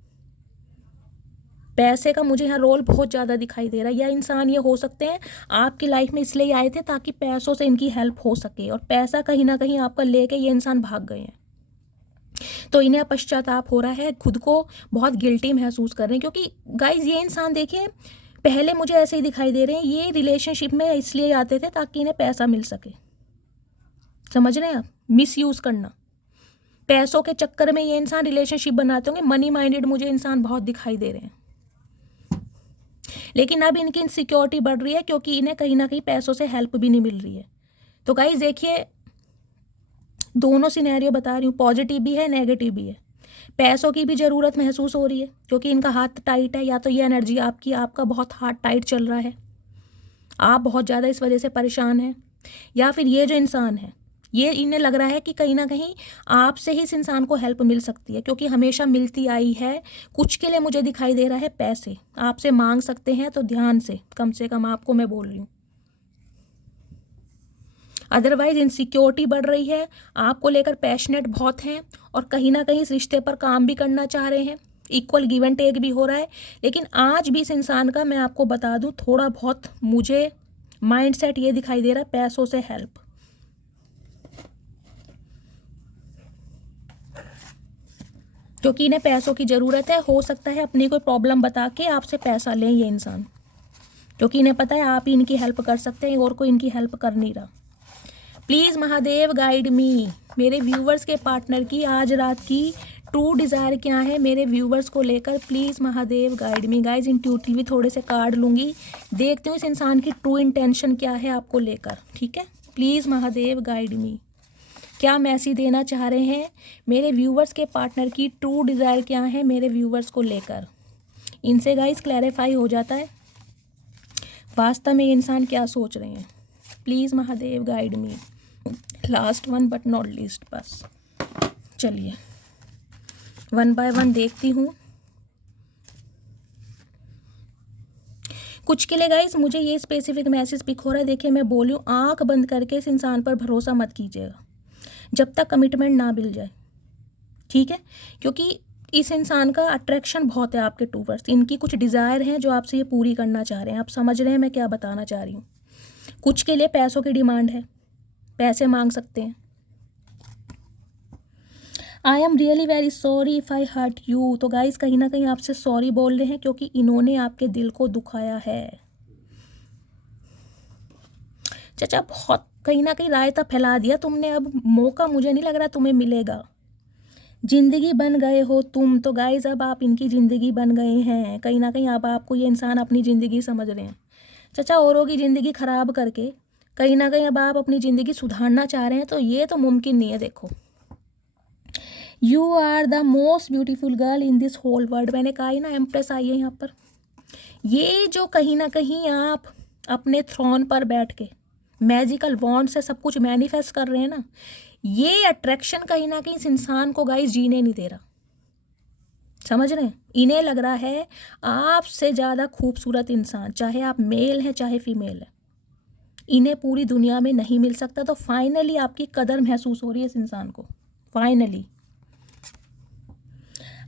पैसे का मुझे यहाँ रोल बहुत ज़्यादा दिखाई दे रहा है, या इंसान ये हो सकते हैं आपकी लाइफ में इसलिए आए थे ताकि पैसों से इनकी हेल्प हो सके, और पैसा कहीं ना कहीं आपका लेके ये इंसान भाग गए हैं, तो इन्हें पश्चाताप हो रहा है, खुद को बहुत गिल्टी महसूस कर रहे हैं। क्योंकि गाइज ये इंसान देखिए पहले मुझे ऐसे ही दिखाई दे रहे हैं, ये रिलेशनशिप में इसलिए आते थे ताकि इन्हें पैसा मिल सके, समझ रहे हैं आप, मिसयूज़ करना, पैसों के चक्कर में ये इंसान रिलेशनशिप बनाते होंगे, मनी माइंडेड मुझे इंसान बहुत दिखाई दे रहे हैं। लेकिन अब इनकी इनसिक्योरिटी बढ़ रही है क्योंकि इन्हें कहीं ना कहीं पैसों से हेल्प भी नहीं मिल रही है। तो गाइज देखिए दोनों सिनेरियो बता रही हूँ, पॉजिटिव भी है नेगेटिव भी है। पैसों की भी ज़रूरत महसूस हो रही है क्योंकि इनका हाथ टाइट है, या तो ये एनर्जी आपकी, आपका बहुत हाथ टाइट चल रहा है, आप बहुत ज़्यादा इस वजह से परेशान हैं, या फिर ये जो इंसान है ये इन्हें लग रहा है कि कहीं ना कहीं आपसे ही इस इंसान को हेल्प मिल सकती है, क्योंकि हमेशा मिलती आई है। कुछ के लिए मुझे दिखाई दे रहा है पैसे आपसे मांग सकते हैं, तो ध्यान से कम आपको मैं बोल रही हूँ। अदरवाइज इनसिक्योरिटी बढ़ रही है, आपको लेकर पैशनेट बहुत हैं, और कहीं ना कहीं इस रिश्ते पर काम भी करना चाह रहे हैं, इक्वल गिव एंड टेक भी हो रहा है। लेकिन आज भी इस इंसान का मैं आपको बता दूं थोड़ा बहुत मुझे माइंडसेट ये दिखाई दे रहा है, पैसों से हेल्प, क्योंकि इन्हें पैसों की ज़रूरत है। हो सकता है अपनी कोई प्रॉब्लम बता के आपसे पैसा लें ये इंसान, क्योंकि इन्हें पता है आप ही इनकी हेल्प कर सकते हैं और कोई इनकी हेल्प कर नहीं रहा। प्लीज़ महादेव गाइड मी, मेरे व्यूवर्स के पार्टनर की आज रात की ट्रू डिज़ायर क्या है मेरे व्यूवर्स को लेकर, please Mahadev guide me. Guys intuitively थोड़े से कार्ड लूँगी, देखती हूँ इस इंसान की ट्रू इंटेंशन क्या है आपको लेकर, ठीक है। प्लीज़ महादेव गाइड मी, क्या मैसेज देना चाह रहे हैं मेरे व्यूवर्स के पार्टनर की ट्रू डिज़ायर क्या है मेरे व्यूवर्स को लेकर। इनसे गाइज क्लैरिफाई हो जाता है वास्तव में ये इंसान क्या सोच रहे हैं। Please Mahadev guide me. Last one but not least, बस चलिए वन बाय वन देखती हूँ। कुछ के लिए गाइस मुझे ये स्पेसिफिक मैसेज पिक हो रहा है, देखिए मैं बोलूँ आंख बंद करके इस इंसान पर भरोसा मत कीजिएगा जब तक कमिटमेंट ना मिल जाए, ठीक है। क्योंकि इस इंसान का अट्रैक्शन बहुत है आपके टूवर्ड्स, इनकी कुछ डिज़ायर हैं जो आपसे ये पूरी करना चाह रहे हैं। आप समझ रहे हैं मैं क्या बताना चाह रही हूँ। कुछ के लिए पैसों की डिमांड है, पैसे मांग सकते हैं। I am really very sorry if I hurt you, तो गाइस कहीं ना कहीं आपसे सॉरी बोल रहे हैं क्योंकि इन्होंने आपके दिल को दुखाया है। चाचा बहुत कहीं ना कहीं रायता फैला दिया तुमने, अब मौका मुझे नहीं लग रहा तुम्हें मिलेगा। ज़िंदगी बन गए हो तुम, तो गाइज़ अब आप इनकी ज़िंदगी बन गए हैं। कहीं ना कहीं अब आपको ये इंसान अपनी ज़िंदगी समझ रहे हैं। चाचा औरों की ज़िंदगी ख़राब करके कहीं ना कहीं अब आप अपनी ज़िंदगी सुधारना चाह रहे हैं, तो ये तो मुमकिन नहीं है। देखो, you are the most beautiful girl in this whole world. मैंने कहा ही ना, एम्प्रेस आई है यहाँ पर। ये जो कहीं ना कहीं आप अपने थ्रोन पर बैठ के मैजिकल वॉन्ड से सब कुछ मैनिफेस्ट कर रहे हैं ना, ये अट्रैक्शन कहीं ना कहीं इस इंसान को गाइस जीने नहीं दे रहा। समझ रहे हैं? इन्हें लग रहा है आपसे ज़्यादा खूबसूरत इंसान, चाहे आप मेल हैं चाहे फीमेल है, इन्हें पूरी दुनिया में नहीं मिल सकता। तो फाइनली आपकी कदर महसूस हो रही है इस इंसान को। Finally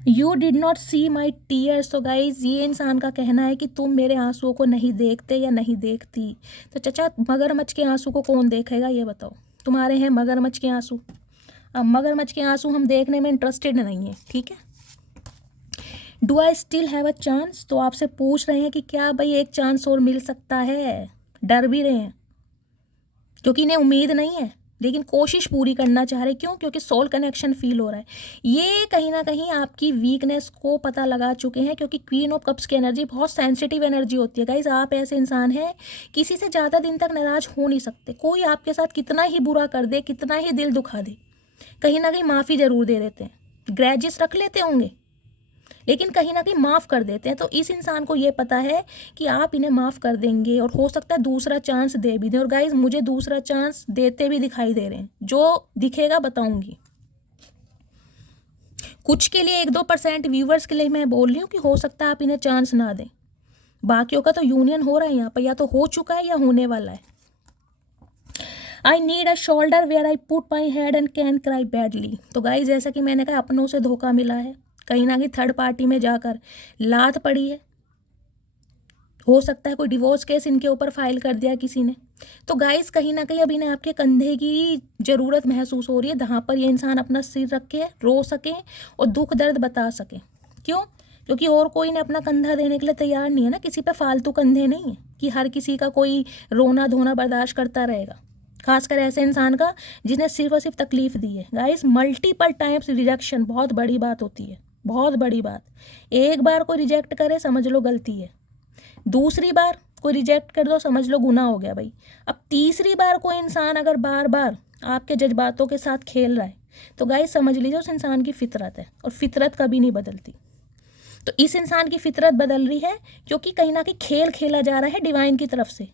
you did not see my tears. तो गाइज ये इंसान का कहना है कि तुम मेरे आंसुओं को नहीं देखते या नहीं देखती। तो चाचा मगरमच्छ के आंसू को कौन देखेगा, ये बताओ। तुम्हारे हैं मगरमच्छ के आंसू। अब मगरमच्छ के आंसू हम देखने में इंटरेस्टेड नहीं है, ठीक है। Do I still have a chance. तो आपसे पूछ रहे हैं कि क्या भाई एक चांस और मिल सकता है। डर भी रहे हैं क्योंकि इन्हें उम्मीद नहीं है, लेकिन कोशिश पूरी करना चाह रहे। क्यों? क्योंकि सोल कनेक्शन फील हो रहा है। ये कहीं ना कहीं आपकी वीकनेस को पता लगा चुके हैं, क्योंकि क्वीन ऑफ कप्स की एनर्जी बहुत सेंसिटिव एनर्जी होती है गाइज। आप ऐसे इंसान हैं, किसी से ज़्यादा दिन तक नाराज हो नहीं सकते। कोई आपके साथ कितना ही बुरा कर दे, कितना ही दिल दुखा दे, कहीं ना कहीं माफ़ी ज़रूर दे देते हैं। ग्रैजेस रख लेते होंगे, लेकिन कहीं ना कहीं माफ़ कर देते हैं। तो इस इंसान को ये पता है कि आप इन्हें माफ़ कर देंगे, और हो सकता है दूसरा चांस दे भी दें। और गाइज मुझे दूसरा चांस देते भी दिखाई दे रहे हैं, जो दिखेगा बताऊंगी। कुछ के लिए 1-2% व्यूवर्स के लिए मैं बोल रही हूँ कि हो सकता है आप इन्हें चांस ना दें। बाकियों का तो यूनियन हो रहा है यहाँ पर, या तो हो चुका है या होने वाला है। I need a shoulder where I put my head and can cry badly. तो गाइज जैसा कि मैंने कहा, अपनों से धोखा मिला है, कहीं ना कहीं थर्ड पार्टी में जाकर लात पड़ी है। हो सकता है कोई डिवोर्स केस इनके ऊपर फाइल कर दिया किसी ने। तो गाइस कहीं ना कहीं अब इन्हें आपके कंधे की ज़रूरत महसूस हो रही है, जहाँ पर ये इंसान अपना सिर रख के रो सके और दुख दर्द बता सके। क्यों? क्योंकि और कोई इन्हें अपना कंधा देने के लिए तैयार नहीं है ना। किसी पे फालतू कंधे नहीं है कि हर किसी का कोई रोना धोना बर्दाश्त करता रहेगा, खासकर ऐसे इंसान का जिसने सिर्फ और सिर्फ तकलीफ दी है। गाइस मल्टीपल टाइम्स रिजेक्शन बहुत बड़ी बात होती है, बहुत बड़ी बात। एक बार कोई रिजेक्ट करे समझ लो गलती है, दूसरी बार कोई रिजेक्ट कर दो समझ लो गुनाह हो गया भाई। अब तीसरी बार कोई इंसान अगर बार बार आपके जज्बातों के साथ खेल रहा है, तो गाइस समझ लीजिए उस इंसान की फितरत है, और फितरत कभी नहीं बदलती। तो इस इंसान की फितरत बदल रही है, क्योंकि कहीं ना कहीं खेल खेला जा रहा है डिवाइन की तरफ से।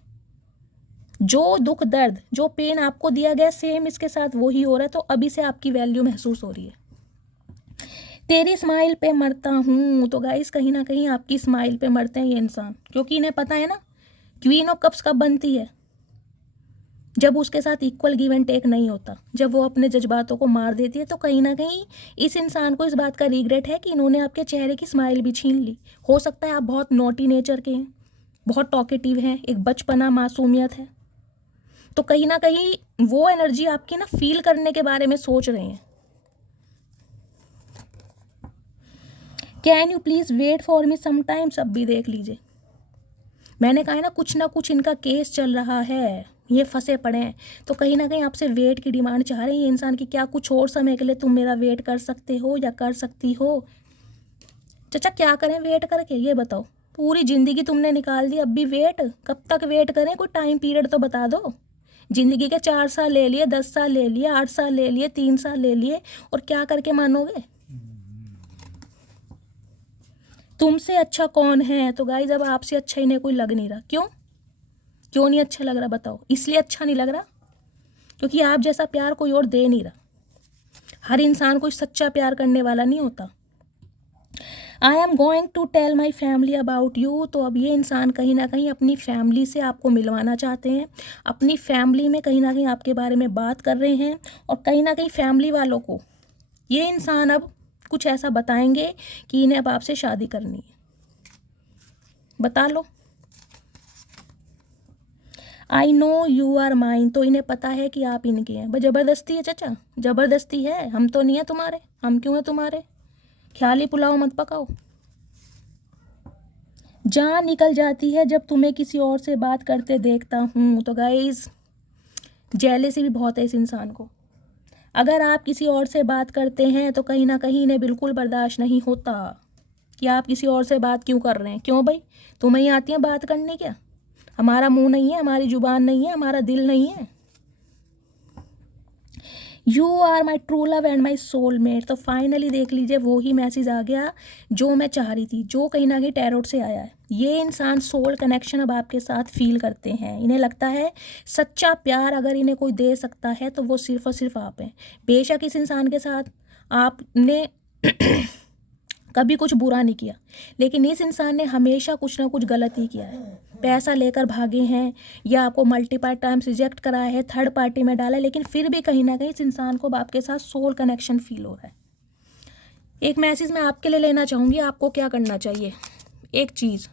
जो दुख दर्द, जो पेन आपको दिया गया, सेम इसके साथ वही हो रहा है। तो अभी से आपकी वैल्यू महसूस हो रही है। तेरी स्माइल पे मरता हूँ। तो गाइस कहीं ना कहीं आपकी स्माइल पे मरते हैं ये इंसान, क्योंकि इन्हें पता है ना क्वीन ऑफ कप्स कब बनती है, जब उसके साथ इक्वल गिव एंड टेक नहीं होता, जब वो अपने जज्बातों को मार देती है। तो कहीं ना कहीं इस इंसान को इस बात का रिग्रेट है कि इन्होंने आपके चेहरे की स्माइल भी छीन ली। हो सकता है आप बहुत नॉटी नेचर के हैं, बहुत टॉकेटिव हैं, एक बचपना मासूमियत है। तो कहीं ना कहीं वो एनर्जी आपकी ना फील करने के बारे में सोच रहे हैं। Can you please wait for me sometimes. अब भी देख लीजिए, मैंने कहा है ना कुछ इनका केस चल रहा है, ये फंसे पड़े हैं। तो कहीं ना कहीं आपसे वेट की डिमांड चाह रहे हैं ये इंसान की। क्या कुछ और समय के लिए तुम मेरा वेट कर सकते हो या कर सकती हो? चाचा क्या करें वेट करके, ये बताओ। पूरी ज़िंदगी तुमने निकाल दी, अब भी वेट? कब तक वेट करें? कोई टाइम पीरियड तो बता दो। ज़िंदगी के 4 साल ले लिए, 10 साल ले लिए, 8 साल ले लिए, 3 साल ले लिए, और क्या करके मानोगे? तुमसे अच्छा कौन है? तो गाइज अब आपसे अच्छा इन्हें कोई लग नहीं रहा। क्यों नहीं अच्छा लग रहा बताओ? इसलिए अच्छा नहीं लग रहा क्योंकि आप जैसा प्यार कोई और दे नहीं रहा। हर इंसान कोई सच्चा प्यार करने वाला नहीं होता। I am going to tell my family about you. तो अब ये इंसान कहीं ना कहीं अपनी फैमिली से आपको मिलवाना चाहते हैं, अपनी फैमिली में कहीं ना कहीं आपके बारे में बात कर रहे हैं, और कहीं ना कहीं फैमिली वालों को ये इंसान अब कुछ ऐसा बताएंगे कि इन्हें अब आपसे शादी करनी है। बता लो। I know you are mine. तो इन्हें पता है कि आप इनके हैं। बस ज़बरदस्ती है चाचा, ज़बरदस्ती है। हम तो नहीं है तुम्हारे, हम क्यों हैं तुम्हारे? ख्याली पुलाव मत पकाओ। जान निकल जाती है जब तुम्हें किसी और से बात करते देखता हूँ। तो गाइज जेलेसी भी बहुत है इस इंसान को। अगर आप किसी और से बात करते हैं तो कहीं ना कहीं इन्हें बिल्कुल बर्दाश्त नहीं होता कि आप किसी और से बात क्यों कर रहे हैं। क्यों भाई, तुम्हें ही आती है बात करने क्या? हमारा मुंह नहीं है, हमारी जुबान नहीं है, हमारा दिल नहीं है। You are my true love and my soulmate. तो फाइनली देख लीजिए वो ही मैसेज आ गया जो मैं चाह रही थी, जो कहीं ना कहीं टैरोट से आया है। ये इंसान सोल कनेक्शन अब आपके साथ फील करते हैं। इन्हें लगता है सच्चा प्यार अगर इन्हें कोई दे सकता है तो वो सिर्फ और सिर्फ आप हैं। बेशक इस इंसान के साथ आपने कभी कुछ बुरा नहीं किया, लेकिन इस इंसान ने हमेशा कुछ ना कुछ गलत ही किया है। पैसा लेकर भागे हैं या आपको मल्टीपल टाइम्स रिजेक्ट कराया है, थर्ड पार्टी में डाला है, लेकिन फिर भी कहीं ना कहीं इस इंसान को आपके साथ सोल कनेक्शन फील हो रहा है। एक मैसेज मैं आपके लिए लेना चाहूँगी, आपको क्या करना चाहिए। एक चीज़,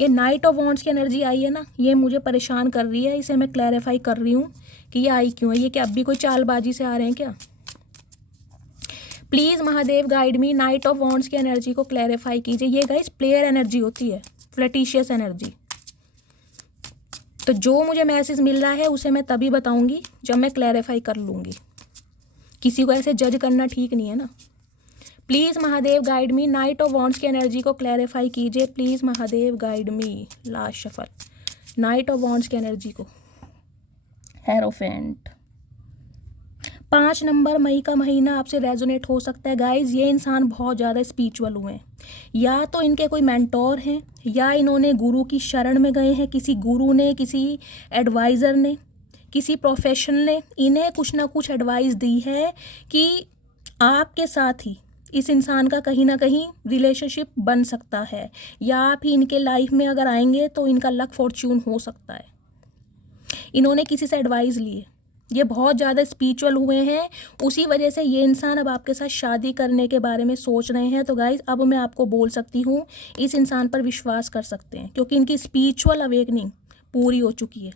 ये नाइट ऑफ वॉन्ड्स की एनर्जी आई है ना, ये मुझे परेशान कर रही है। इसे मैं क्लैरिफाई कर रही हूँ कि ये आई क्यों है। ये क्या अब भी कोई चालबाजी से आ रहे हैं क्या? Please Mahadev guide me, night of wands की एनर्जी को क्लैरिफाई कीजिए। ये गाइस प्लेयर एनर्जी होती है, फ्लैटिशियस एनर्जी। तो जो मुझे मैसेज मिल रहा है उसे मैं तभी बताऊंगी जब मैं क्लैरिफाई कर लूँगी। किसी को ऐसे जज करना ठीक नहीं है ना। Please Mahadev guide me, night of wands की एनर्जी को क्लैरिफाई कीजिए। Please Mahadev guide me. Last shuffle, night of wands की एनर्जी को। हेरोफेंट 5 नंबर, मई का महीना आपसे रेजोनेट हो सकता है गाइज। ये इंसान बहुत ज़्यादा स्पिरिचुअल हुए हैं, या तो इनके कोई मेंटोर हैं या इन्होंने गुरु की शरण में गए हैं। किसी गुरु ने, किसी एडवाइज़र ने, किसी प्रोफेशनल ने इन्हें कुछ ना कुछ एडवाइस दी है कि आपके साथ ही इस इंसान का कहीं ना कहीं रिलेशनशिप बन सकता है, या आप ही इनके लाइफ में अगर आएंगे तो इनका लक फॉर्च्यून हो सकता है। इन्होंने किसी से एडवाइस ली है। ये बहुत ज़्यादा स्पिरिचुअल हुए हैं, उसी वजह से ये इंसान अब आपके साथ शादी करने के बारे में सोच रहे हैं। तो गाइज अब मैं आपको बोल सकती हूँ इस इंसान पर विश्वास कर सकते हैं, क्योंकि इनकी स्पिरिचुअल अवेकनिंग पूरी हो चुकी है।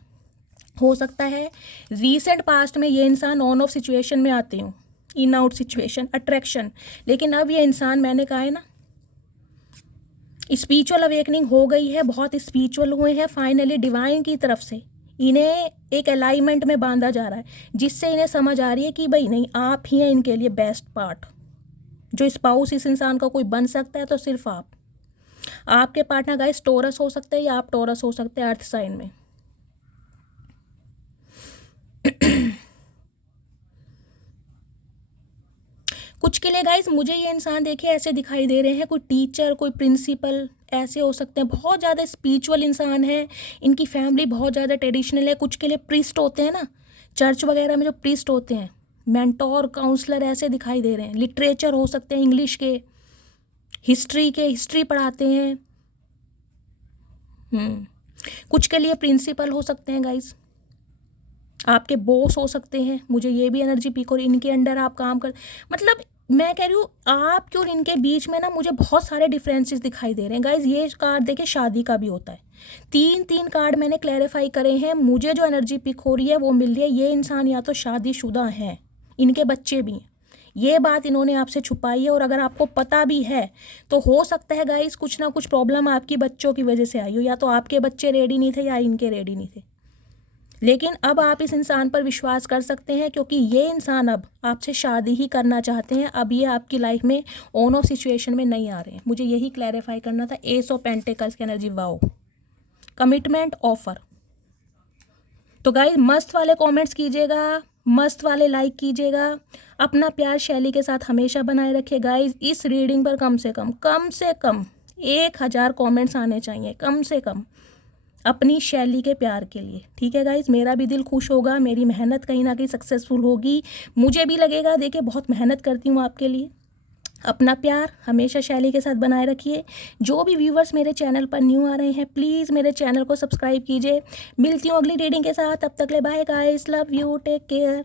हो सकता है रीसेंट पास्ट में ये इंसान ऑन ऑफ सिचुएशन में आते हों, इन आउट सिचुएशन, अट्रैक्शन, लेकिन अब ये इंसान, मैंने कहा है ना, स्पिरिचुअल अवेकनिंग हो गई है, बहुत स्पिरिचुअल हुए हैं। फाइनली डिवाइन की तरफ से इन्हें एक अलाइनमेंट में बांधा जा रहा है, जिससे इन्हें समझ आ रही है कि भाई नहीं, आप ही हैं इनके लिए बेस्ट पार्ट। जो स्पाउस इस इंसान का कोई बन सकता है तो सिर्फ आप। आपके पार्टनर गाइस टोरस हो सकते हैं या आप टोरस हो सकते हैं अर्थ साइन में। कुछ के लिए गाइस मुझे ये इंसान देखिए ऐसे दिखाई दे रहे हैं, कोई टीचर, कोई प्रिंसिपल, ऐसे हो सकते हैं। बहुत ज़्यादा स्पिरिचुअल इंसान है, इनकी फैमिली बहुत ज़्यादा ट्रेडिशनल है। कुछ के लिए प्रीस्ट होते हैं ना, चर्च वगैरह में जो प्रीस्ट होते हैं, मेंटोर, काउंसलर, ऐसे दिखाई दे रहे हैं। लिटरेचर हो सकते हैं, इंग्लिश के, हिस्ट्री पढ़ाते हैं। कुछ के लिए प्रिंसिपल हो सकते हैं गाइस, आपके बॉस हो सकते हैं। मुझे ये भी एनर्जी पिक और इनके अंडर आप काम कर, मतलब मैं कह रही हूँ आपके और इनके बीच में ना मुझे बहुत सारे डिफरेंसेस दिखाई दे रहे हैं गाइज। ये कार्ड देखिए शादी का भी होता है। 3 कार्ड मैंने क्लैरिफाई करे हैं। मुझे जो एनर्जी पिक हो रही है वो मिल रही है, ये इंसान या तो शादीशुदा हैं, इनके बच्चे भी हैं। ये बात इन्होंने आपसे छुपाई है, और अगर आपको पता भी है तो हो सकता है गाइज कुछ ना कुछ प्रॉब्लम आपकी बच्चों की वजह से आई हो, या तो आपके बच्चे रेडी नहीं थे या इनके रेडी नहीं थे। लेकिन अब आप इस इंसान पर विश्वास कर सकते हैं, क्योंकि ये इंसान अब आपसे शादी ही करना चाहते हैं। अब ये आपकी लाइफ में ऑन ऑफ सिचुएशन में नहीं आ रहे हैं। मुझे यही क्लैरिफाई करना था। एस ऑफ पेंटिकल्स की एनर्जी, वाओ, कमिटमेंट, ऑफर। तो गाइस मस्त वाले कमेंट्स कीजिएगा, मस्त वाले लाइक कीजिएगा। अपना प्यार शैली के साथ हमेशा बनाए रखिए गाइस। इस रीडिंग पर कम से कम 1000 कमेंट्स आने चाहिए, कम से कम, अपनी शैली के प्यार के लिए। ठीक है गाइज, मेरा भी दिल खुश होगा, मेरी मेहनत कहीं ना कहीं सक्सेसफुल होगी। मुझे भी लगेगा देखिए बहुत मेहनत करती हूँ आपके लिए। अपना प्यार हमेशा शैली के साथ बनाए रखिए। जो भी व्यूवर्स मेरे चैनल पर न्यू आ रहे हैं, प्लीज़ मेरे चैनल को सब्सक्राइब कीजिए। मिलती हूँ अगली रीडिंग के साथ, तब तक ले bye guys, love you, take care.